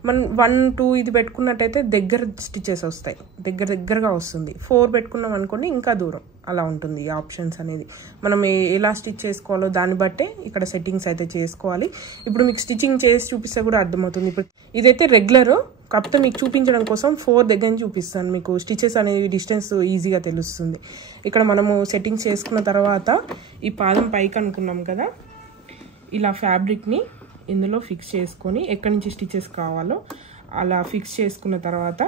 మనం 1 2 ఇది పెట్టుకున్నట్టయితే దగ్గర స్టిచెస్ వస్తాయి, దగ్గరగా వస్తుంది. 4 పెట్టుకున్నాం అనుకోండి ఇంకా దూరం, అలా ఉంటుంది ఈ ఆప్షన్స్ అనేది. మనం ఎలా స్టిచ్ చేసుకోవాలో దాన్ని బట్టే ఇక్కడ సెట్టింగ్స్ అయితే చేసుకోవాలి. ఇప్పుడు మీకు స్టిచ్చింగ్ చేసి చూపిస్తే కూడా అర్థమవుతుంది. ఇప్పుడు ఇదైతే రెగ్యులర్, కాకపోతే మీకు చూపించడం కోసం 4 దగ్గర నుంచి చూపిస్తాను. మీకు స్టిచెస్ అనేది డిస్టెన్స్ ఈజీగా తెలుస్తుంది. ఇక్కడ మనము సెట్టింగ్స్ చేసుకున్న తర్వాత ఈ పాదం పైకి అనుకున్నాం కదా, ఇలా ఫ్యాబ్రిక్ని ఇందులో ఫిక్స్ చేసుకొని ఎక్కడి నుంచి స్టిచెస్ కావాలో అలా ఫిక్స్ చేసుకున్న తర్వాత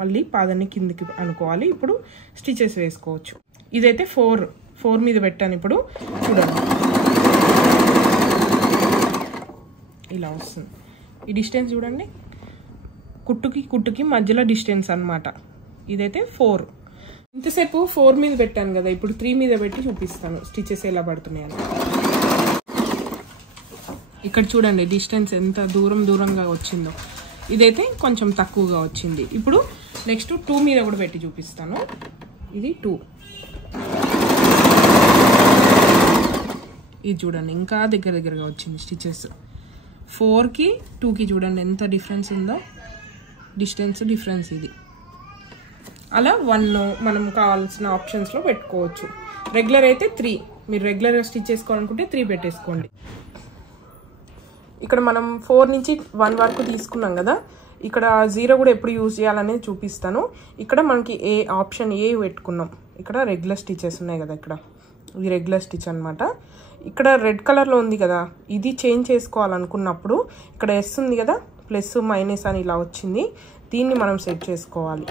మళ్ళీ పాదాన్ని కిందికి అనుకోవాలి. ఇప్పుడు స్టిచెస్ వేసుకోవచ్చు. ఇదైతే 4 మీద పెట్టాను. ఇప్పుడు చూడండి ఇలా వస్తుంది. ఈ డిస్టెన్స్ చూడండి, కుట్టుకి మధ్యలో డిస్టెన్స్ అన్నమాట. ఇదైతే 4. ఇంతసేపు 4 మీద పెట్టాను కదా, ఇప్పుడు 3 మీద పెట్టి చూపిస్తాను స్టిచెస్ ఎలా పడుతున్నాయని. ఇక్కడ చూడండి డిస్టెన్స్ ఎంత దూరంగా వచ్చిందో. ఇదైతే కొంచెం తక్కువగా వచ్చింది. ఇప్పుడు నెక్స్ట్ 2 మీద కూడా పెట్టి చూపిస్తాను. ఇది 2, ఇది చూడండి ఇంకా దగ్గరగా వచ్చింది స్టిచెస్. 4కి 2కి చూడండి ఎంత డిఫరెన్స్ ఉందో, డిఫరెన్స్ ఇది. అలా 1 మనం కావాల్సిన ఆప్షన్స్లో పెట్టుకోవచ్చు. రెగ్యులర్ అయితే 3, మీరు రెగ్యులర్గా స్టిచ్ చేసుకోవాలనుకుంటే 3 పెట్టేసుకోండి. ఇక్కడ మనం 4 నుంచి 1 వరకు తీసుకున్నాం కదా, ఇక్కడ 0 కూడా ఎప్పుడు యూజ్ చేయాలనేది చూపిస్తాను. ఇక్కడ మనకి ఆప్షన్ ఏ పెట్టుకున్నాం. ఇక్కడ రెగ్యులర్ స్టిచెస్ ఉన్నాయి కదా, ఇక్కడ ఇది రెగ్యులర్ స్టిచ్ అనమాట. ఇక్కడ రెడ్ కలర్లో ఉంది కదా, ఇది చేంజ్ చేసుకోవాలనుకున్నప్పుడు ఇక్కడ ఎస్ ఉంది కదా, ప్లస్ మైనస్ అని ఇలా వచ్చింది, దీన్ని మనం సెట్ చేసుకోవాలి.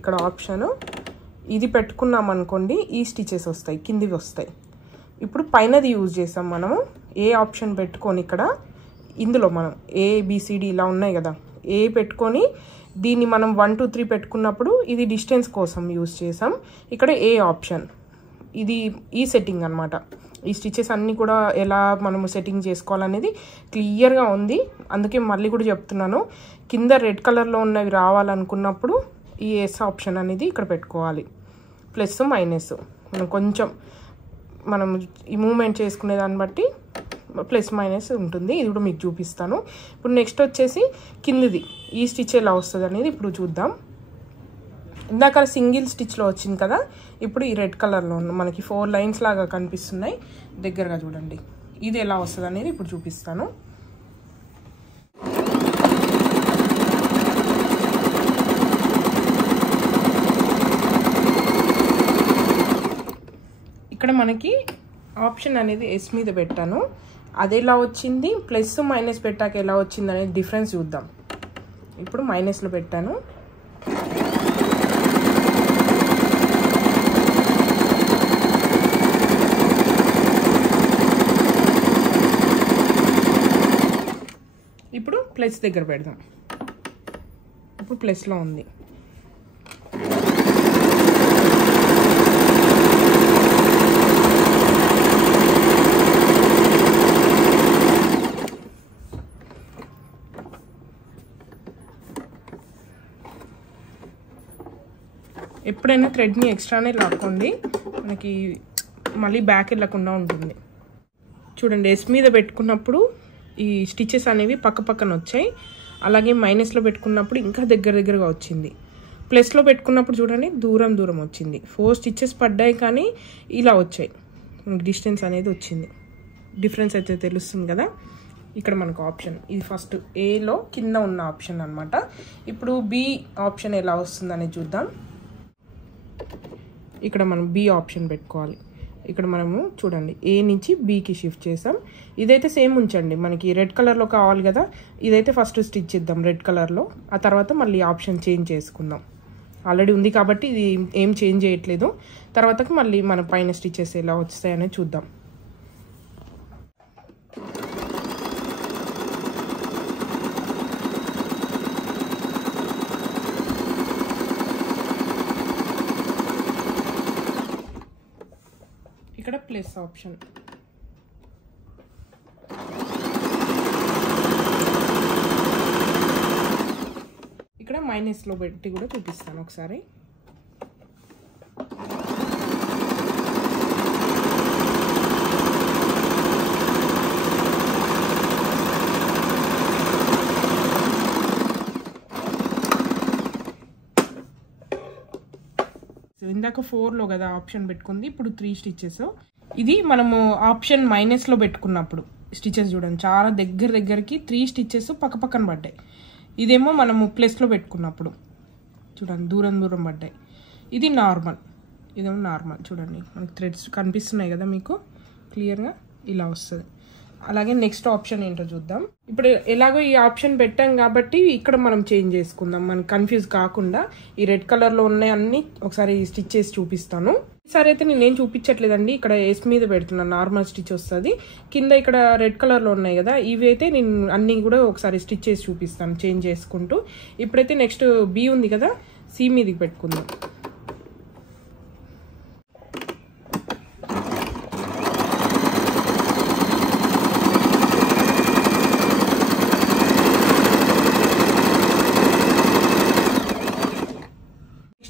ఇక్కడ ఆప్షన్ ఇది పెట్టుకున్నాం అనుకోండి, ఈ స్టిచెస్ వస్తాయి, కిందివి వస్తాయి. ఇప్పుడు పైనది యూజ్ చేసాం మనము. ఏ ఆప్షన్ పెట్టుకొని ఇక్కడ ఇందులో మనం ABCD ఇలా ఉన్నాయి కదా, ఏ పెట్టుకొని దీన్ని మనం 1 2 3 పెట్టుకున్నప్పుడు ఇది డిస్టెన్స్ కోసం యూజ్ చేసాం. ఇక్కడ ఏ ఆప్షన్, ఇది ఈ సెట్టింగ్ అనమాట. ఈ స్టిచెస్ అన్నీ కూడా ఎలా మనము సెట్టింగ్ చేసుకోవాలనేది క్లియర్గా ఉంది. అందుకే మళ్ళీ కూడా చెప్తున్నాను, కింద రెడ్ కలర్లో ఉన్నవి రావాలనుకున్నప్పుడు ఈ ఎస్ ఆప్షన్ అనేది ఇక్కడ పెట్టుకోవాలి. ప్లస్ మైనస్ మనం కొంచెం మనం ఈ మూమెంట్ చేసుకునే దాన్ని బట్టి ప్లస్ మైనస్ ఉంటుంది. ఇది కూడా మీకు చూపిస్తాను. ఇప్పుడు నెక్స్ట్ వచ్చేసి కిందిది ఈ స్టిచ్ ఎలా వస్తుంది అనేది ఇప్పుడు చూద్దాం. ఇందాక సింగిల్ స్టిచ్లో వచ్చింది కదా, ఇప్పుడు ఈ రెడ్ కలర్లో మనకి 4 లైన్స్ లాగా కనిపిస్తున్నాయి. దగ్గరగా చూడండి, ఇది ఎలా వస్తుంది అనేది ఇప్పుడు చూపిస్తాను. ఇక్కడ మనకి ఆప్షన్ అనేది ఎస్ మీద పెట్టాను, అది ఎలా వచ్చింది, ప్లస్ మైనస్ పెట్టాక ఎలా వచ్చింది అనేది డిఫరెన్స్ చూద్దాం. ఇప్పుడు మైనస్లో పెట్టాను. ఇప్పుడు ప్లస్ దగ్గర పెడదాం. ఇప్పుడు ప్లస్లో ఉంది. ఎప్పుడైనా థ్రెడ్ని ఎక్స్ట్రానే లాక్కోండి, మనకి మళ్ళీ బ్యాక్ వెళ్ళకుండా ఉంటుంది. చూడండి, ఎస్ మీద పెట్టుకున్నప్పుడు ఈ స్టిచెస్ అనేవి పక్క పక్కన వచ్చాయి. అలాగే మైనస్లో పెట్టుకున్నప్పుడు ఇంకా దగ్గరగా వచ్చింది. ప్లస్లో పెట్టుకున్నప్పుడు చూడండి దూరం వచ్చింది. 4 స్టిచెస్ పడ్డాయి కానీ ఇలా వచ్చాయి. మనకి డిస్టెన్స్ అనేది వచ్చింది. డిఫరెన్స్ అయితే తెలుస్తుంది కదా. ఇక్కడ మనకు ఆప్షన్ ఇది ఫస్ట్ ఏలో కింద ఉన్న ఆప్షన్ అనమాట. ఇప్పుడు బి ఆప్షన్ ఎలా వస్తుంది అనేది చూద్దాం. ఇక్కడ మనం బి ఆప్షన్ పెట్టుకోవాలి. ఇక్కడ మనము చూడండి ఏ నుంచి బికి షిఫ్ట్ చేసాం. ఇదైతే సేమ్ ఉంచండి, మనకి రెడ్ కలర్లో కావాలి కదా. ఇదైతే ఫస్ట్ స్టిచ్ ఇద్దాం రెడ్ కలర్లో, ఆ తర్వాత మళ్ళీ ఆప్షన్ చేంజ్ చేసుకుందాం. ఆల్రెడీ ఉంది కాబట్టి ఇది ఏం చేంజ్ చేయట్లేదు. తర్వాతకి మళ్ళీ మన పైన స్టిచెస్ ఎలా వస్తాయనేది చూద్దాం. ఇక్కడ ప్లస్ ఆప్షన్, ఇక్కడ మైనస్లో పెట్టి కూడా చూపిస్తాను ఒకసారి. ఇందాక 4లో కదా ఆప్షన్ పెట్టుకుంది, ఇప్పుడు 3 స్టిచెస్. ఇది మనము ఆప్షన్ మైనస్లో పెట్టుకున్నప్పుడు స్టిచెస్ చూడండి చాలా దగ్గరికి 3 స్టిచెస్ పక్క పక్కన పడ్డాయి. ఇదేమో మనము ప్లస్లో పెట్టుకున్నప్పుడు చూడండి దూరం పడ్డాయి. ఇది నార్మల్, ఇదేమో నార్మల్. చూడండి మనకి థ్రెడ్స్ కనిపిస్తున్నాయి కదా మీకు క్లియర్గా, ఇలా వస్తుంది. అలాగే నెక్స్ట్ ఆప్షన్ ఏంటో చూద్దాం. ఇప్పుడు ఎలాగో ఈ ఆప్షన్ పెట్టాం కాబట్టి ఇక్కడ మనం చేంజ్ చేసుకుందాం, మనకు కన్ఫ్యూజ్ కాకుండా. ఈ రెడ్ కలర్లో ఉన్నాయి అన్ని ఒకసారి స్టిచ్ చేసి చూపిస్తాను. ఈసారి అయితే నేనేం చూపించట్లేదండి, ఇక్కడ ఎస్ మీద పెడుతున్నాను, నార్మల్ స్టిచ్ వస్తుంది. కింద ఇక్కడ రెడ్ కలర్లో ఉన్నాయి కదా, ఇవి అయితే నేను అన్నీ కూడా ఒకసారి స్టిచ్ చేసి చూపిస్తాను చేంజ్ చేసుకుంటూ. ఇప్పుడైతే నెక్స్ట్ బి ఉంది కదా, సి మీదకి పెట్టుకుందాం.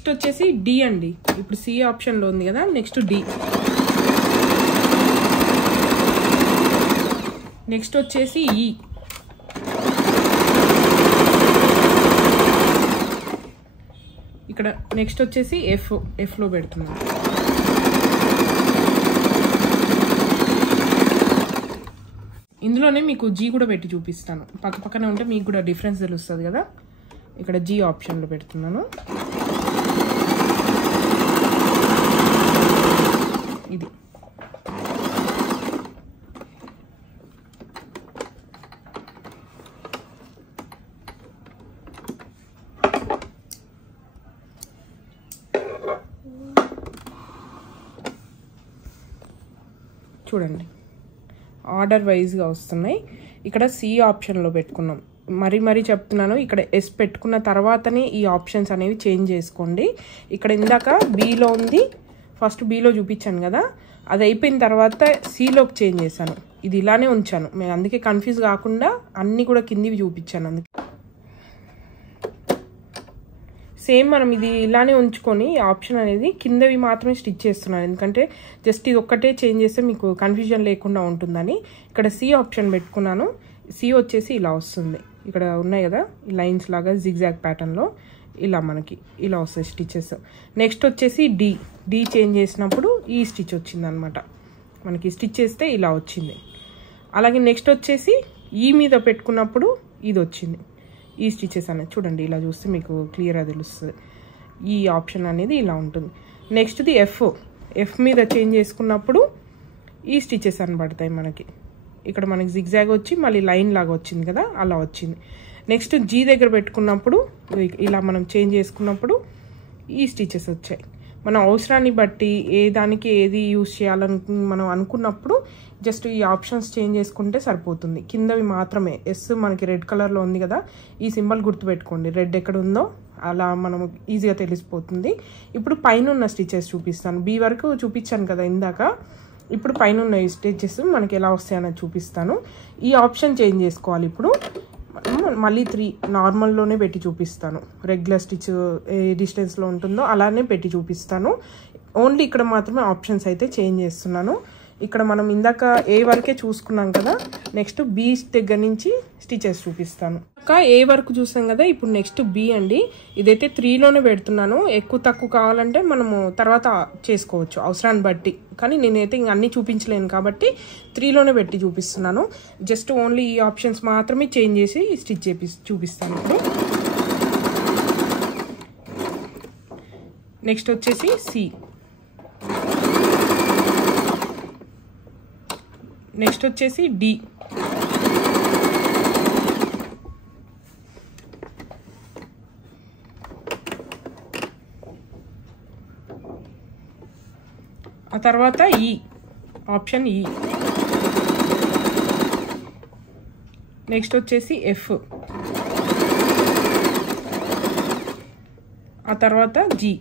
నెక్స్ట్ వచ్చేసి డి అండి. ఇప్పుడు సి ఆప్షన్లో ఉంది కదా, నెక్స్ట్ డి. నెక్స్ట్ వచ్చేసి ఈ. ఇక్కడ నెక్స్ట్ వచ్చేసి ఎఫ్లో పెడుతున్నాం. ఇందులోనే మీకు జీ కూడా పెట్టి చూపిస్తాను, పక్కనే ఉంటే మీకు కూడా డిఫరెన్స్ తెలుస్తుంది కదా. ఇక్కడ జీ ఆప్షన్లో పెడుతున్నాను. ఇది చూడండి ఆర్డర్ వైజ్గా వస్తున్నాయి. ఇక్కడ సి ఆప్షన్లో పెట్టుకున్నాం, మరీ చెప్తున్నాను, ఇక్కడ ఎస్ పెట్టుకున్న తర్వాతనే ఈ ఆప్షన్స్ అనేవి చేంజ్ చేసుకోండి. ఇక్కడ ఇందాక బీలో ఉంది, ఫస్ట్ బీలో చూపించాను కదా, అది అయిపోయిన తర్వాత సిలోకి చేంజ్ చేశాను. ఇది ఇలానే ఉంచాను, నేను అందుకే కన్ఫ్యూజ్ కాకుండా అన్నీ కూడా కిందివి చూపించాను. అందుకే సేమ్ మనం ఇది ఇలానే ఉంచుకొని ఆప్షన్ అనేది కిందవి మాత్రమే స్టిచ్ చేస్తున్నాను, ఎందుకంటే జస్ట్ ఇది ఒక్కటే చేంజ్ చేస్తే మీకు కన్ఫ్యూజన్ లేకుండా ఉంటుందని. ఇక్కడ సి ఆప్షన్ పెట్టుకున్నాను. సి వచ్చేసి ఇలా వస్తుంది, ఇక్కడ ఉన్నాయి కదా ఈ లైన్స్ లాగా జిగ్జాగ్ ప్యాటర్న్లో ఇలా మనకి ఇలా వస్తాయి స్టిచెస్. నెక్స్ట్ వచ్చేసి డి చేంజ్ చేసినప్పుడు ఈ స్టిచ్ వచ్చింది అనమాట, మనకి స్టిచ్ చేస్తే ఇలా వచ్చింది. అలాగే నెక్స్ట్ వచ్చేసి ఈ మీద పెట్టుకున్నప్పుడు ఇది వచ్చింది, ఈ స్టిచెస్ అనేది చూడండి, ఇలా చూస్తే మీకు క్లియర్గా తెలుస్తుంది. ఈ ఆప్షన్ అనేది ఇలా ఉంటుంది. నెక్స్ట్ది ఎఫ్ మీద చేంజ్ చేసుకున్నప్పుడు ఈ స్టిచెస్ అని పడతాయి మనకి. ఇక్కడ మనకి జిగ్జాగ్ వచ్చి మళ్ళీ లైన్ లాగా వచ్చింది కదా, అలా వచ్చింది. నెక్స్ట్ జీ దగ్గర పెట్టుకున్నప్పుడు ఇలా మనం చేంజ్ చేసుకున్నప్పుడు ఈ స్టిచెస్ వచ్చాయి. మన అవసరాన్ని బట్టి ఏ దానికి ఏది యూజ్ చేయాలని మనం అనుకున్నప్పుడు జస్ట్ ఈ ఆప్షన్స్ చేంజ్ చేసుకుంటే సరిపోతుంది. కిందవి మాత్రమే ఎస్ మనకి రెడ్ కలర్లో ఉంది కదా, ఈ సింబల్ గుర్తుపెట్టుకోండి, రెడ్ ఎక్కడ ఉందో అలా మనం ఈజీగా తెలిసిపోతుంది. ఇప్పుడు పైన ఉన్న స్టిచెస్ చూపిస్తాను. బి వరకు చూపించాను కదా ఇందాక, ఇప్పుడు పైన ఉన్న ఈ స్టిచెస్ మనకి ఎలా వస్తాయని చూపిస్తాను. ఈ ఆప్షన్ చేంజ్ చేసుకోవాలి. ఇప్పుడు మళ్ళీ 3 నార్మల్లోనే పెట్టి చూపిస్తాను. రెగ్యులర్ స్టిచ్ ఏ డిస్టెన్స్లో ఉంటుందో అలానే పెట్టి చూపిస్తాను. ఓన్లీ ఇక్కడ మాత్రమే ఆప్షన్స్ అయితే చేంజ్ చేస్తున్నాను. ఇక్కడ మనం ఇందాక ఏ వరకే చూసుకున్నాం కదా, నెక్స్ట్ బి దగ్గర నుంచి స్టిచెస్ చూపిస్తాను. ఇంకా ఏ వరకు చూసాం కదా, ఇప్పుడు నెక్స్ట్ బి అండి. ఇదైతే 3లోనే పెడుతున్నాను. ఎక్కువ తక్కువ కావాలంటే మనము తర్వాత చేసుకోవచ్చు అవసరాన్ని బట్టి, కానీ నేనైతే ఇంక అన్నీ చూపించలేను కాబట్టి 3లోనే పెట్టి చూపిస్తున్నాను. జస్ట్ ఓన్లీ ఈ ఆప్షన్స్ మాత్రమే చేంజ్ చేసి స్టిచ్ చూపిస్తాను. ఇప్పుడు నెక్స్ట్ వచ్చేసి సి, నెక్స్ట్ వచ్చేసి డి, ఆ తర్వాత ఈ ఆప్షన్ ఈ, నెక్స్ట్ వచ్చేసి ఎఫ్, ఆ తర్వాత జీ.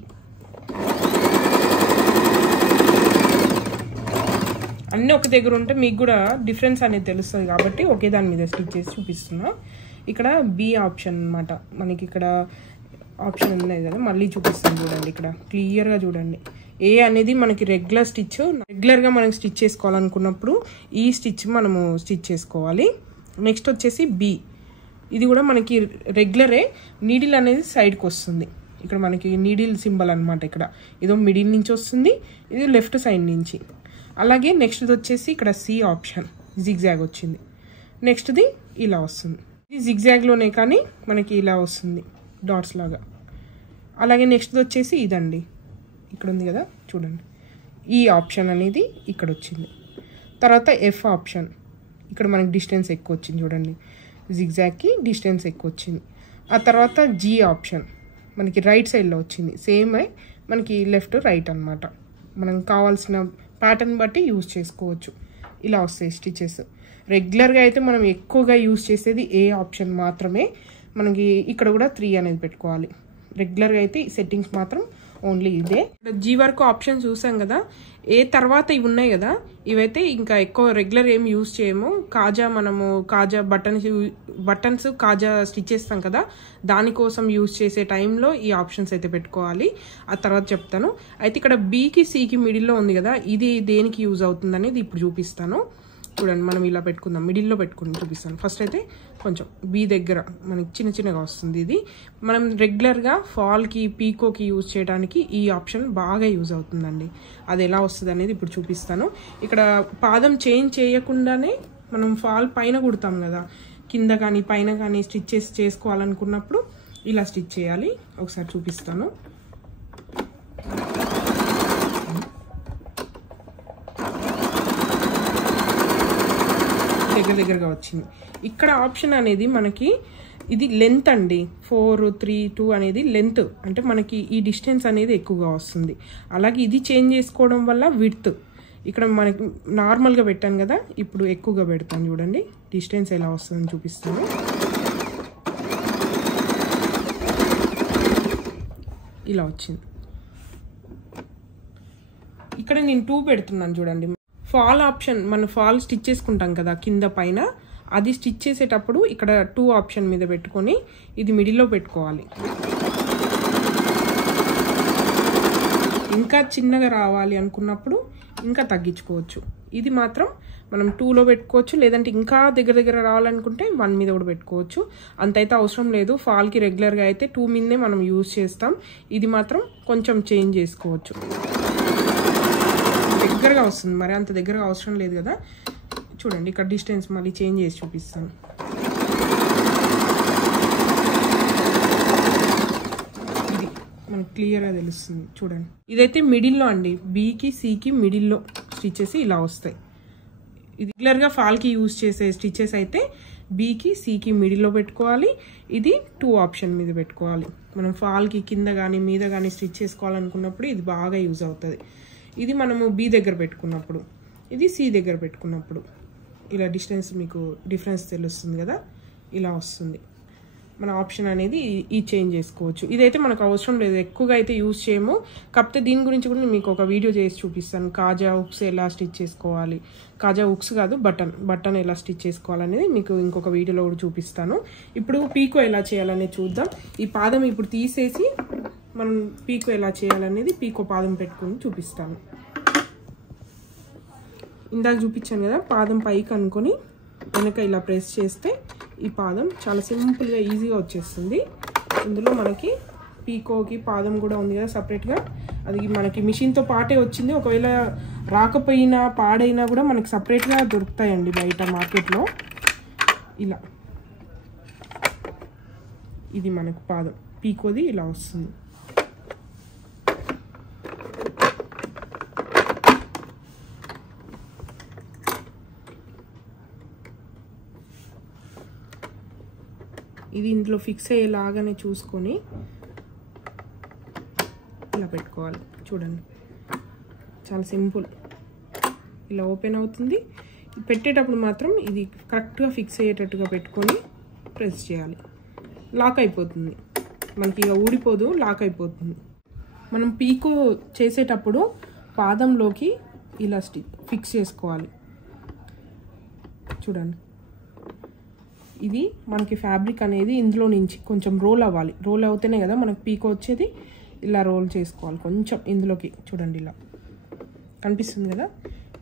అన్నీ ఒక దగ్గర ఉంటే మీకు కూడా డిఫరెన్స్ అనేది తెలుస్తుంది కాబట్టి ఒకే దాని మీద స్టిచ్ చేసి చూపిస్తున్నా. ఇక్కడ బి ఆప్షన్ అనమాట, మనకి ఇక్కడ ఆప్షన్ ఉన్నాయి కదా, మళ్ళీ చూపిస్తాను చూడండి. ఇక్కడ క్లియర్గా చూడండి, ఏ అనేది మనకి రెగ్యులర్ స్టిచ్, రెగ్యులర్గా మనకి స్టిచ్ చేసుకోవాలనుకున్నప్పుడు ఈ స్టిచ్ మనము స్టిచ్ చేసుకోవాలి. నెక్స్ట్ వచ్చేసి బి, ఇది కూడా మనకి రెగ్యులరే, నీడిల్ అనేది సైడ్కి వస్తుంది. ఇక్కడ మనకి నీడిల్ సింబల్ అనమాట, ఇక్కడ ఇదో మిడిల్ నుంచి వస్తుంది, ఇది లెఫ్ట్ సైడ్ నుంచి. అలాగే నెక్స్ట్ వచ్చేసి ఇక్కడ సి ఆప్షన్ జిగ్జాగ్ వచ్చింది. నెక్స్ట్ది ఇలా వస్తుంది, ఇది జిగ్జాగ్లోనే కానీ మనకి ఇలా వస్తుంది డాట్స్ లాగా. అలాగే నెక్స్ట్ వచ్చేసి ఇదండి, ఇక్కడ ఉంది కదా చూడండి, ఈ ఆప్షన్ అనేది ఇక్కడ వచ్చింది. తర్వాత ఎఫ్ ఆప్షన్, ఇక్కడ మనకి డిస్టెన్స్ ఎక్కువ వచ్చింది చూడండి, జిగ్జాగ్కి డిస్టెన్స్ ఎక్కువ వచ్చింది. ఆ తర్వాత జీ ఆప్షన్ మనకి రైట్ సైడ్లో వచ్చింది, సేమ్ మనకి లెఫ్ట్ రైట్ అనమాట. మనం కావాల్సిన ప్యాటర్న్ బట్టి యూజ్ చేసుకోవచ్చు. ఇలా వస్తాయి స్టిచెస్. రెగ్యులర్గా అయితే మనం ఎక్కువగా యూజ్ చేసేది ఏ ఆప్షన్ మాత్రమే. మనకి ఇక్కడ కూడా 3 అనేది పెట్టుకోవాలి. రెగ్యులర్గా అయితే సెట్టింగ్స్ మాత్రం ఓన్లీ ఇదే. జీ వరకు ఆప్షన్ చూసాం కదా, ఏ తర్వాత ఇవి ఉన్నాయి కదా, ఇవైతే ఇంకా ఎక్కువ రెగ్యులర్ ఏం యూజ్ చేయము. మనము కాజా బటన్స్ కాజా స్టిచ్ చేస్తాం కదా, దానికోసం యూజ్ చేసే టైంలో ఈ ఆప్షన్స్ అయితే పెట్టుకోవాలి. ఆ తర్వాత చెప్తాను. అయితే ఇక్కడ బీకి సికి మిడిల్లో ఉంది కదా, ఇది దేనికి యూజ్ అవుతుంది అనేది ఇప్పుడు చూపిస్తాను. చూడండి, మనం ఇలా పెట్టుకుందాం, మిడిల్లో పెట్టుకుని చూపిస్తాను. ఫస్ట్ అయితే కొంచెం బీ దగ్గర మనకి చిన్నగా వస్తుంది. ఇది మనం రెగ్యులర్గా ఫాల్కి పీకోకి యూజ్ చేయడానికి ఈ ఆప్షన్ బాగా యూజ్ అవుతుందండి. అది ఎలా వస్తుంది అనేది ఇప్పుడు చూపిస్తాను. ఇక్కడ పాదం చేంజ్ చేయకుండానే మనం ఫాల్ పైన కుడతాం కదా, కింద కానీ పైన కానీ స్టిచ్చెస్ చేసుకోవాలనుకున్నప్పుడు ఇలా స్టిచ్ చేయాలి. ఒకసారి చూపిస్తాను. దగ్గరగా వచ్చింది. ఇక్కడ ఆప్షన్ అనేది మనకి ఇది లెంత్ అండి, 4, 3, 2 అనేది లెంత్, అంటే మనకి ఈ డిస్టెన్స్ అనేది ఎక్కువగా వస్తుంది. అలాగే ఇది చేంజ్ చేసుకోవడం వల్ల విడ్త్, ఇక్కడ మనకి నార్మల్గా పెట్టాను కదా, ఇప్పుడు ఎక్కువగా పెడతాను చూడండి, డిస్టెన్స్ ఎలా వస్తుందని చూపిస్తాను. ఇలా వచ్చింది. ఇక్కడ నేను 2 పెడుతున్నాను చూడండి. ఫాల్ ఆప్షన్, మనం ఫాల్ స్టిచ్ చేసుకుంటాం కదా కింద పైన, అది స్టిచ్ చేసేటప్పుడు ఇక్కడ 2 ఆప్షన్ మీద పెట్టుకొని ఇది మిడిల్లో పెట్టుకోవాలి. ఇంకా చిన్నగా రావాలి అనుకున్నప్పుడు ఇంకా తగ్గించుకోవచ్చు. ఇది మాత్రం మనం 2లో పెట్టుకోవచ్చు, లేదంటే ఇంకా దగ్గర రావాలనుకుంటే 1 మీద కూడా పెట్టుకోవచ్చు. అంతైతే అవసరం లేదు. ఫాల్కి రెగ్యులర్గా అయితే 2 మీదనే మనం యూజ్ చేస్తాం. ఇది మాత్రం కొంచెం చేంజ్ చేసుకోవచ్చు. దగ్గరగా వస్తుంది, మరి అంత దగ్గరగా అవసరం లేదు కదా. చూడండి ఇక్కడ డిస్టెన్స్ మళ్ళీ చేంజ్ చేసి చూపిస్తాను. ఇది మనకు క్లియర్గా తెలుస్తుంది చూడండి. ఇదైతే మిడిల్లో అండి, బీకి సికి మిడిల్లో స్టిచెస్ ఇలా వస్తాయి. ఇది రెగ్యులర్గా ఫాల్కి యూజ్ చేసే స్టిచెస్ అయితే బీకి సికి మిడిల్లో పెట్టుకోవాలి. ఇది 2 ఆప్షన్ మీద పెట్టుకోవాలి. మనం ఫాల్కి కింద కానీ మీద కానీ స్టిచ్ చేసుకోవాలనుకున్నప్పుడు ఇది బాగా యూజ్ అవుతుంది. ఇది మనము బి దగ్గర పెట్టుకున్నప్పుడు, ఇది సి దగ్గర పెట్టుకున్నప్పుడు ఇలా డిఫరెన్స్ తెలుస్తుంది కదా, ఇలా వస్తుంది. మన ఆప్షన్ అనేది ఈ చేంజ్ చేసుకోవచ్చు. ఇదైతే మనకు అవసరం లేదు, ఎక్కువగా అయితే యూజ్ చేయము. కాకపోతే దీని గురించి కూడా మీకు ఒక వీడియో చేసి చూపిస్తాను. కాజా హుక్స్ ఎలా స్టిచ్ చేసుకోవాలి, కాజా హుక్స్ కాదు బటన్ ఎలా స్టిచ్ చేసుకోవాలనేది మీకు ఇంకొక వీడియోలో కూడా చూపిస్తాను. ఇప్పుడు పీకో ఎలా చేయాలనేది చూద్దాం. ఈ పాదం ఇప్పుడు తీసేసి మనం పీకో ఎలా చేయాలనేది పీకో పాదం పెట్టుకుని చూపిస్తాను. ఇందాక చూపించాను కదా, పాదం పైకి అనుకొని వెనక ఇలా ప్రెస్ చేస్తే ఈ పాదం చాలా సింపుల్గా ఈజీగా వచ్చేస్తుంది. ఇందులో మనకి పీకోకి పాదం కూడా ఉంది కదా సపరేట్గా, అది మనకి మిషన్తో పాటే వచ్చింది. ఒకవేళ రాకపోయినా పాడైనా కూడా మనకి సపరేట్గా దొరుకుతాయండి బయట మార్కెట్లో. ఇలా ఇది మనకు పాదం పీకోది ఇలా వస్తుంది. ఇది ఇందులో ఫిక్స్ అయ్యేలాగానే చూసుకొని ఇలా పెట్టుకోవాలి. చూడండి చాలా సింపుల్, ఇలా ఓపెన్ అవుతుంది. పెట్టేటప్పుడు మాత్రం ఇది కరెక్ట్గా ఫిక్స్ అయ్యేటట్టుగా పెట్టుకొని ప్రెస్ చేయాలి. లాక్ అయిపోతుంది మనకి, ఇక ఊడిపోదు, లాక్ అయిపోతుంది. మనం పీకో చేసేటప్పుడు పాదంలోకి ఇలా ఫిక్స్ చేసుకోవాలి. చూడండి ఇది మనకి ఫ్యాబ్రిక్ అనేది ఇందులో నుంచి కొంచెం రోల్ అవ్వాలి. రోల్ అవుతేనే కదా మనకి పీకో వచ్చేది. ఇలా రోల్ చేసుకోవాలి కొంచెం ఇందులోకి. చూడండి ఇలా కనిపిస్తుంది కదా,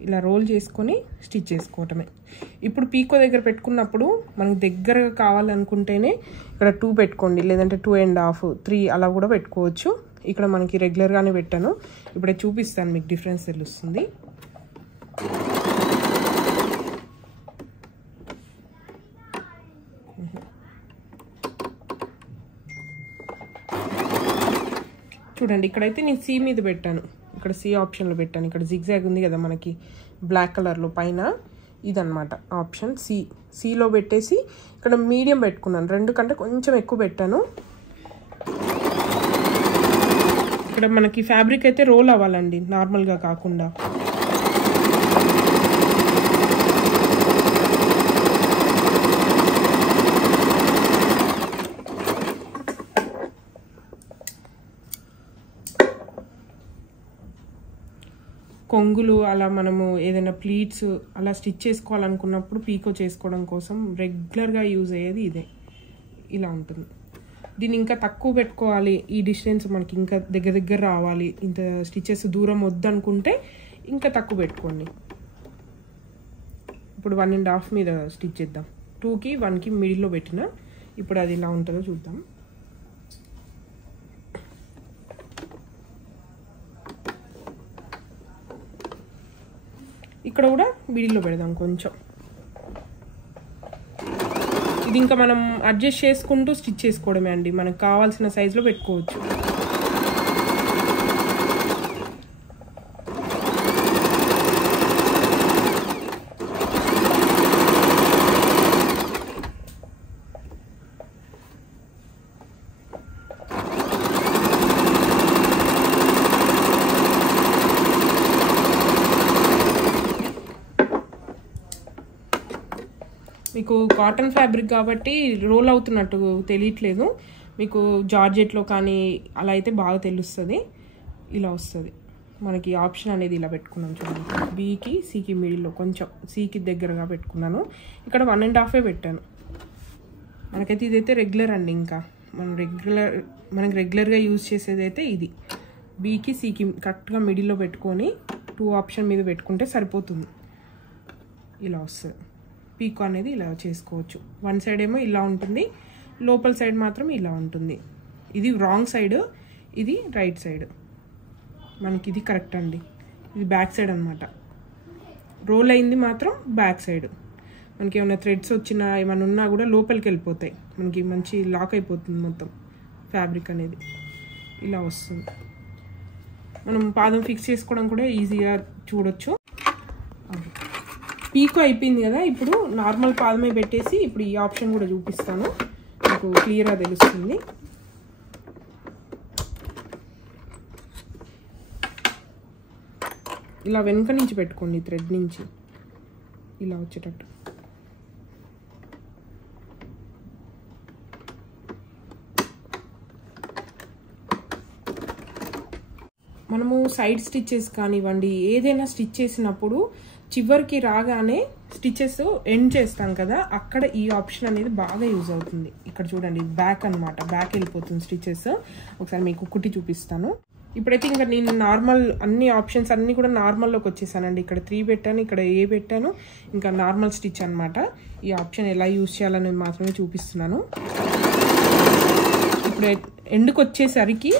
ఇలా రోల్ చేసుకొని స్టిచ్ చేసుకోవటమే. ఇప్పుడు పీకో దగ్గర పెట్టుకున్నప్పుడు మనకు దగ్గరగా కావాలనుకుంటేనే ఇక్కడ 2 పెట్టుకోండి, లేదంటే 2.5, 3 అలా కూడా పెట్టుకోవచ్చు. ఇక్కడ మనకి రెగ్యులర్గానే పెట్టాను, ఇప్పుడే చూపిస్తాను మీకు, డిఫరెన్స్ తెలుస్తుంది. చూడండి ఇక్కడైతే నేను సి మీద పెట్టాను, ఇక్కడ సి ఆప్షన్లో పెట్టాను. ఇక్కడ జిగ్జాగ్ ఉంది కదా మనకి బ్లాక్ కలర్లో పైన, ఇదన్నమాట ఆప్షన్ సిలో పెట్టేసి ఇక్కడ మీడియం పెట్టుకున్నాను. 2 కంటే కొంచెం ఎక్కువ పెట్టాను. ఇక్కడ మనకి ఫ్యాబ్రిక్ అయితే రోల్ అవ్వాలండి, నార్మల్గా కాకుండా. కొంగులు అలా మనము ఏదైనా ప్లీట్స్ అలా స్టిచ్ చేసుకోవాలనుకున్నప్పుడు పీకో చేసుకోవడం కోసం రెగ్యులర్గా యూజ్ అయ్యేది ఇదే. ఇలా ఉంటుంది. దీన్ని ఇంకా తక్కువ పెట్టుకోవాలి, ఈ డిస్టెన్స్ మనకి ఇంకా దగ్గర రావాలి, ఇంత స్టిచెస్ దూరం వద్దనుకుంటే ఇంకా తక్కువ పెట్టుకోండి. ఇప్పుడు 1.5 మీద స్టిచ్ చేద్దాం. 2కి 1కి మిడిల్లో పెట్టిన. ఇప్పుడు అది ఎలా ఉంటుందో చూద్దాం. ఇక్కడ కూడా మిడిల్లో పెడదాం కొంచెం. ఇది ఇంకా మనం అడ్జస్ట్ చేసుకుంటూ స్టిచ్ చేసుకోవడమే అండి, మనకు కావాల్సిన సైజులో పెట్టుకోవచ్చు. మీకు కాటన్ ఫ్యాబ్రిక్ కాబట్టి రోల్ అవుతున్నట్టు తెలియట్లేదు. మీకు జార్జెట్లో కానీ అలా అయితే బాగా తెలుస్తుంది. ఇలా వస్తుంది మనకి ఆప్షన్ అనేది. ఇలా పెట్టుకున్నాను చూడండి, బీకి సికి మిడిల్లో కొంచెం సికి దగ్గరగా పెట్టుకున్నాను. ఇక్కడ 1.5 పెట్టాను. మనకైతే ఇదైతే రెగ్యులర్ అండి. ఇంకా మనకి రెగ్యులర్గా యూజ్ చేసేది అయితే ఇది. బీకి సికి కరెక్ట్గా మిడిల్లో పెట్టుకొని 2 ఆప్షన్ మీద పెట్టుకుంటే సరిపోతుంది. ఇలా వస్తుంది. పీకో అనేది ఇలా చేసుకోవచ్చు. వన్ సైడ్ ఏమో ఇలా ఉంటుంది, లోపల సైడ్ మాత్రం ఇలా ఉంటుంది. ఇది రాంగ్ సైడ్, ఇది రైట్ సైడ్. మనకి ఇది కరెక్ట్ అండి. ఇది బ్యాక్ సైడ్ అనమాట. రోల్ అయింది మాత్రం బ్యాక్ సైడ్. మనకి ఏమైనా థ్రెడ్స్ వచ్చినా ఏమైనా ఉన్నా కూడా లోపలికి వెళ్ళిపోతాయి. మనకి మంచి లాక్ అయిపోతుంది మొత్తం ఫ్యాబ్రిక్ అనేది. ఇలా వస్తుంది. మనం పాదం ఫిక్స్ చేసుకోవడం కూడా ఈజీగా చూడొచ్చు. పీకో అయిపోయింది కదా, ఇప్పుడు నార్మల్ పాదమే పెట్టేసి ఇప్పుడు ఈ ఆప్షన్ కూడా చూపిస్తాను, మీకు క్లియర్గా తెలుస్తుంది. ఇలా వెనుక నుంచి పెట్టుకోండి, థ్రెడ్ నుంచి ఇలా వచ్చేటట్టు. మనము సైడ్ స్టిచ్చెస్ కానివ్వండి, ఏదైనా స్టిచ్ చేసినప్పుడు చివరికి రాగానే స్టిచెస్ ఎండ్ చేస్తాం కదా, అక్కడ ఈ ఆప్షన్ అనేది బాగా యూజ్ అవుతుంది. ఇక్కడ చూడండి, బ్యాక్ అనమాట, బ్యాక్ వెళ్ళిపోతుంది స్టిచెస్. ఒకసారి మీకు కుట్టి చూపిస్తాను. ఇప్పుడైతే ఇంకా నేను నార్మల్ అన్ని ఆప్షన్స్ అన్నీ కూడా నార్మల్లోకి వచ్చేసానండి. ఇక్కడ 3 పెట్టాను, ఇక్కడ ఏ పెట్టాను, ఇంకా నార్మల్ స్టిచ్ అనమాట. ఈ ఆప్షన్ ఎలా యూజ్ చేయాలని మాత్రమే చూపిస్తున్నాను. ఇప్పుడు ఎండ్కి వచ్చేసరికి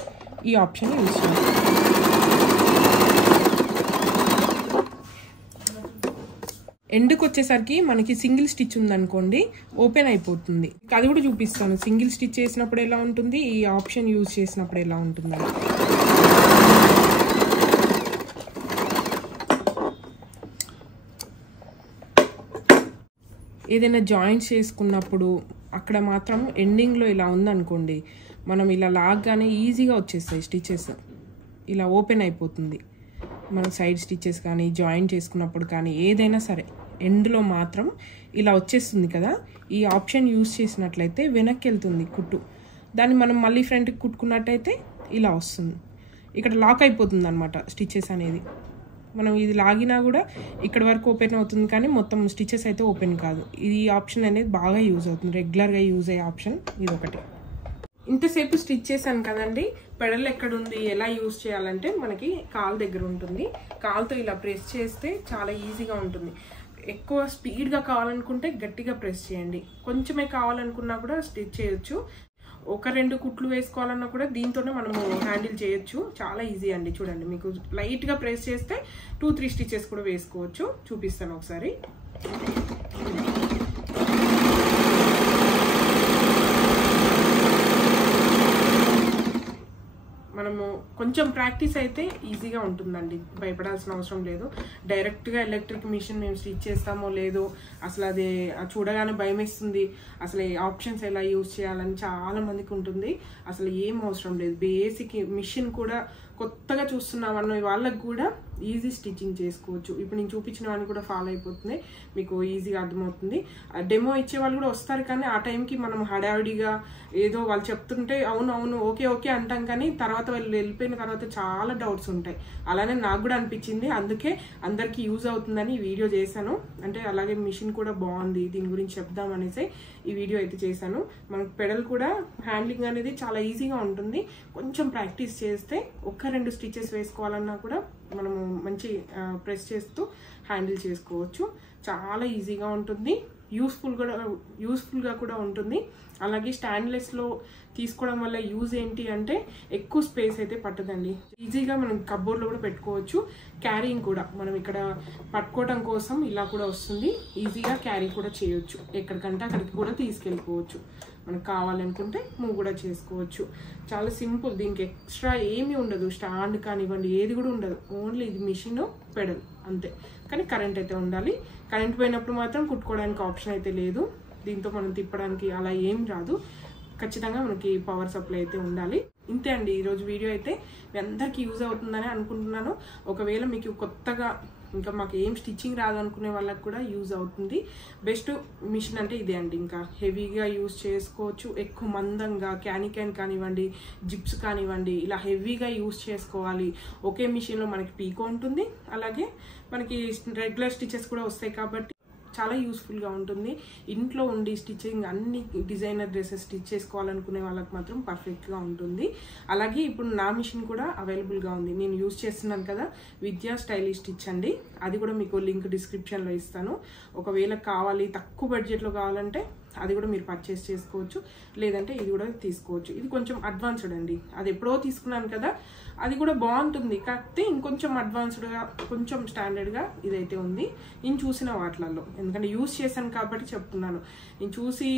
ఈ ఆప్షన్ యూజ్ చేయాలి. ఎండ్కి వచ్చేసరికి మనకి సింగిల్ స్టిచ్ ఉందనుకోండి, ఓపెన్ అయిపోతుంది. అది కూడా చూపిస్తాను, సింగిల్ స్టిచ్ చేసినప్పుడు ఎలా ఉంటుంది, ఈ ఆప్షన్ యూజ్ చేసినప్పుడు ఎలా ఉంటుందని. ఏదైనా జాయింట్స్ చేసుకున్నప్పుడు అక్కడ మాత్రం ఎండింగ్లో ఇలా ఉందనుకోండి, మనం ఇలా లాగ్గానే ఈజీగా వచ్చేస్తాయి స్టిచెస్. ఇలా ఓపెన్ అయిపోతుంది. మనం సైడ్ స్టిచెస్ కానీ జాయింట్ చేసుకున్నప్పుడు కానీ ఏదైనా సరే ఎండ్లో మాత్రం ఇలా వచ్చేస్తుంది కదా. ఈ ఆప్షన్ యూజ్ చేసినట్లయితే వెనక్కి వెళ్తుంది కుట్టు. దాన్ని మనం మళ్ళీ ఫ్రంట్కి కుట్టుకున్నట్టయితే ఇలా వస్తుంది. ఇక్కడ లాక్ అయిపోతుంది అనమాట స్టిచెస్ అనేది. మనం ఇది లాగినా కూడా ఇక్కడ వరకు ఓపెన్ అవుతుంది, కానీ మొత్తం స్టిచెస్ అయితే ఓపెన్ కాదు. ఈ ఆప్షన్ అనేది బాగా యూజ్ అవుతుంది, రెగ్యులర్గా యూజ్ అయ్యే ఆప్షన్ ఇది ఒకటి. ఇంతసేపు స్టిచ్ చేశాను కదండి. పెడల్ ఎక్కడ ఉంది, ఎలా యూజ్ చేయాలంటే మనకి కాలు దగ్గర ఉంటుంది. కాలుతో ఇలా ప్రెస్ చేస్తే చాలా ఈజీగా ఉంటుంది. ఎక్కువ స్పీడ్గా కావాలనుకుంటే గట్టిగా ప్రెస్ చేయండి. కొంచెమే కావాలనుకున్నా కూడా స్టిచ్ చేయొచ్చు. 1-2 కుట్లు వేసుకోవాలన్నా కూడా దీంతోనే మనము హ్యాండిల్ చేయొచ్చు. చాలా ఈజీ అండి. చూడండి, మీకు లైట్గా ప్రెస్ చేస్తే 2-3 స్టిచెస్ కూడా వేసుకోవచ్చు. చూపిస్తాను ఒకసారి. మనము కొంచెం ప్రాక్టీస్ అయితే ఈజీగా ఉంటుందండి, భయపడాల్సిన అవసరం లేదు. డైరెక్ట్గా ఎలక్ట్రిక్ మిషన్ మేము స్టిచ్ చేస్తామో లేదో అసలు అది చూడగానే భయం వేస్తుంది. అసలు ఆప్షన్స్ ఎలా యూజ్ చేయాలని చాలా మందికి ఉంటుంది. అసలు ఏం అవసరం లేదు. బేసిక్ మిషన్ కూడా కొత్తగా చూస్తున్నామన్న వాళ్ళకి కూడా ఈజీ స్టిచ్చింగ్ చేసుకోవచ్చు. ఇప్పుడు నేను చూపించిన వాడిని కూడా ఫాలో అయిపోతుంది, మీకు ఈజీగా అర్థమవుతుంది. డెమో ఇచ్చే వాళ్ళు కూడా వస్తారు, కానీ ఆ టైంకి మనం హడావిడిగా ఏదో వాళ్ళు చెప్తుంటే అవును అవును ఓకే ఓకే అంటాం, కానీ తర్వాత వాళ్ళు వెళ్ళిపోయిన తర్వాత చాలా డౌట్స్ ఉంటాయి. అలానే నాకు కూడా అనిపించింది, అందుకే అందరికీ యూజ్ అవుతుందని ఈ వీడియో చేశాను. అంటే అలాగే మిషన్ కూడా బాగుంది, దీని గురించి చెప్దాం అనేసి ఈ వీడియో అయితే చేశాను. మనకు పెడల్ కూడా హ్యాండ్లింగ్ అనేది చాలా ఈజీగా ఉంటుంది. కొంచెం ప్రాక్టీస్ చేస్తే 1-2 స్టిచెస్ వేసుకోవాలన్నా కూడా మనము మంచి ప్రెస్ చేస్తూ హ్యాండిల్ చేసుకోవచ్చు. చాలా ఈజీగా ఉంటుంది, యూస్ఫుల్గా కూడా ఉంటుంది. అలాగే స్టాండ్లెస్లో తీసుకోవడం వల్ల యూజ్ ఏంటి అంటే ఎక్కువ స్పేస్ అయితే పట్టదండి. ఈజీగా మనం కబోర్డ్లో కూడా పెట్టుకోవచ్చు. క్యారీయింగ్ కూడా మనం ఇక్కడ పట్టుకోవడం కోసం ఇలా కూడా వస్తుంది. ఈజీగా క్యారీ కూడా చేయొచ్చు, ఎక్కడికంటే అక్కడికి కూడా తీసుకెళ్ళిపోవచ్చు. మనకు కావాలనుకుంటే మూవ్ కూడా చేసుకోవచ్చు. చాలా సింపుల్, దీనికి ఎక్స్ట్రా ఏమీ ఉండదు. స్టాండ్ కానివ్వండి ఏది కూడా ఉండదు. ఓన్లీ ఇది మిషన్ పెడల్ అంతే. కానీ కరెంట్ అయితే ఉండాలి. కరెంట్ పోయినప్పుడు మాత్రం కుట్టుకోవడానికి ఆప్షన్ అయితే లేదు. దీంతో మనం తిప్పడానికి అలా ఏం రాదు. ఖచ్చితంగా మనకి పవర్ సప్లై అయితే ఉండాలి. ఇంతే అండి ఈరోజు వీడియో అయితే. మీ అందరికీ యూజ్ అవుతుందని అనుకుంటున్నాను. ఒకవేళ మీకు కొత్తగా ఇంకా మాకు ఏం స్టిచ్చింగ్ రాదు అనుకునే వాళ్ళకి కూడా యూజ్ అవుతుంది. బెస్ట్ మిషన్ అంటే ఇదే అండి. ఇంకా హెవీగా యూజ్ చేసుకోవచ్చు, ఎక్కువ మందంగా క్యాన్ కానివ్వండి, జిప్స్ కానివ్వండి, ఇలా హెవీగా యూజ్ చేసుకోవాలి. ఒకే మిషన్లో మనకి పీకో ఉంటుంది, అలాగే మనకి రెగ్యులర్ స్టిచెస్ కూడా వస్తాయి కాబట్టి చాలా యూస్ఫుల్గా ఉంటుంది. ఇంట్లో ఉండి స్టిచ్చింగ్ అన్ని డిజైనర్ డ్రెస్సెస్ స్టిచ్ చేసుకోవాలనుకునే వాళ్ళకి మాత్రం పర్ఫెక్ట్గా ఉంటుంది. అలాగే ఇప్పుడు నా మిషన్ కూడా అవైలబుల్గా ఉంది. నేను యూజ్ చేస్తున్నాను కదా, విద్యా స్టైలిష్ స్టిచ్ అండి. అది కూడా మీకు లింక్ డిస్క్రిప్షన్లో ఇస్తాను. ఒకవేళ కావాలి, తక్కువ బడ్జెట్లో కావాలంటే అది కూడా మీరు పర్చేస్ చేసుకోవచ్చు, లేదంటే ఇది కూడా తీసుకోవచ్చు. ఇది కొంచెం అడ్వాన్స్డ్ అండి, అది ఎప్పుడో తీసుకున్నాను కదా, అది కూడా బాగుంటుంది. కాకపోతే ఇంకొంచెం అడ్వాన్స్డ్గా, కొంచెం స్టాండర్డ్గా ఇదైతే ఉంది నేను చూసిన వాటిలలో. ఎందుకంటే యూజ్ చేశాను కాబట్టి చెప్తున్నాను. నేను చూసి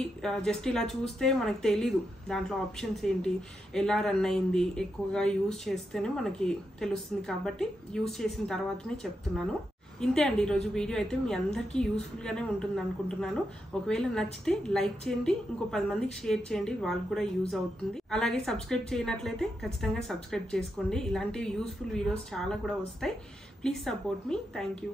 జస్ట్ ఇలా చూస్తే మనకు తెలీదు దాంట్లో ఆప్షన్స్ ఏంటి, ఎలా రన్ అయింది, ఎక్కువగా యూజ్ చేస్తేనే మనకి తెలుస్తుంది. కాబట్టి యూజ్ చేసిన తర్వాతనే చెప్తున్నాను. ఇంతే అండి ఈరోజు వీడియో అయితే. మీ అందరికీ యూస్ఫుల్గానే ఉంటుంది అనుకుంటున్నాను. ఒకవేళ నచ్చితే లైక్ చేయండి, ఇంకో 10 మందికి షేర్ చేయండి, వాళ్ళకి కూడా యూజ్ అవుతుంది. అలాగే సబ్స్క్రైబ్ చేయనట్లయితే ఖచ్చితంగా సబ్స్క్రైబ్ చేసుకోండి. ఇలాంటి యూస్ఫుల్ వీడియోస్ చాలా కూడా వస్తాయి. Please support me. Thank you.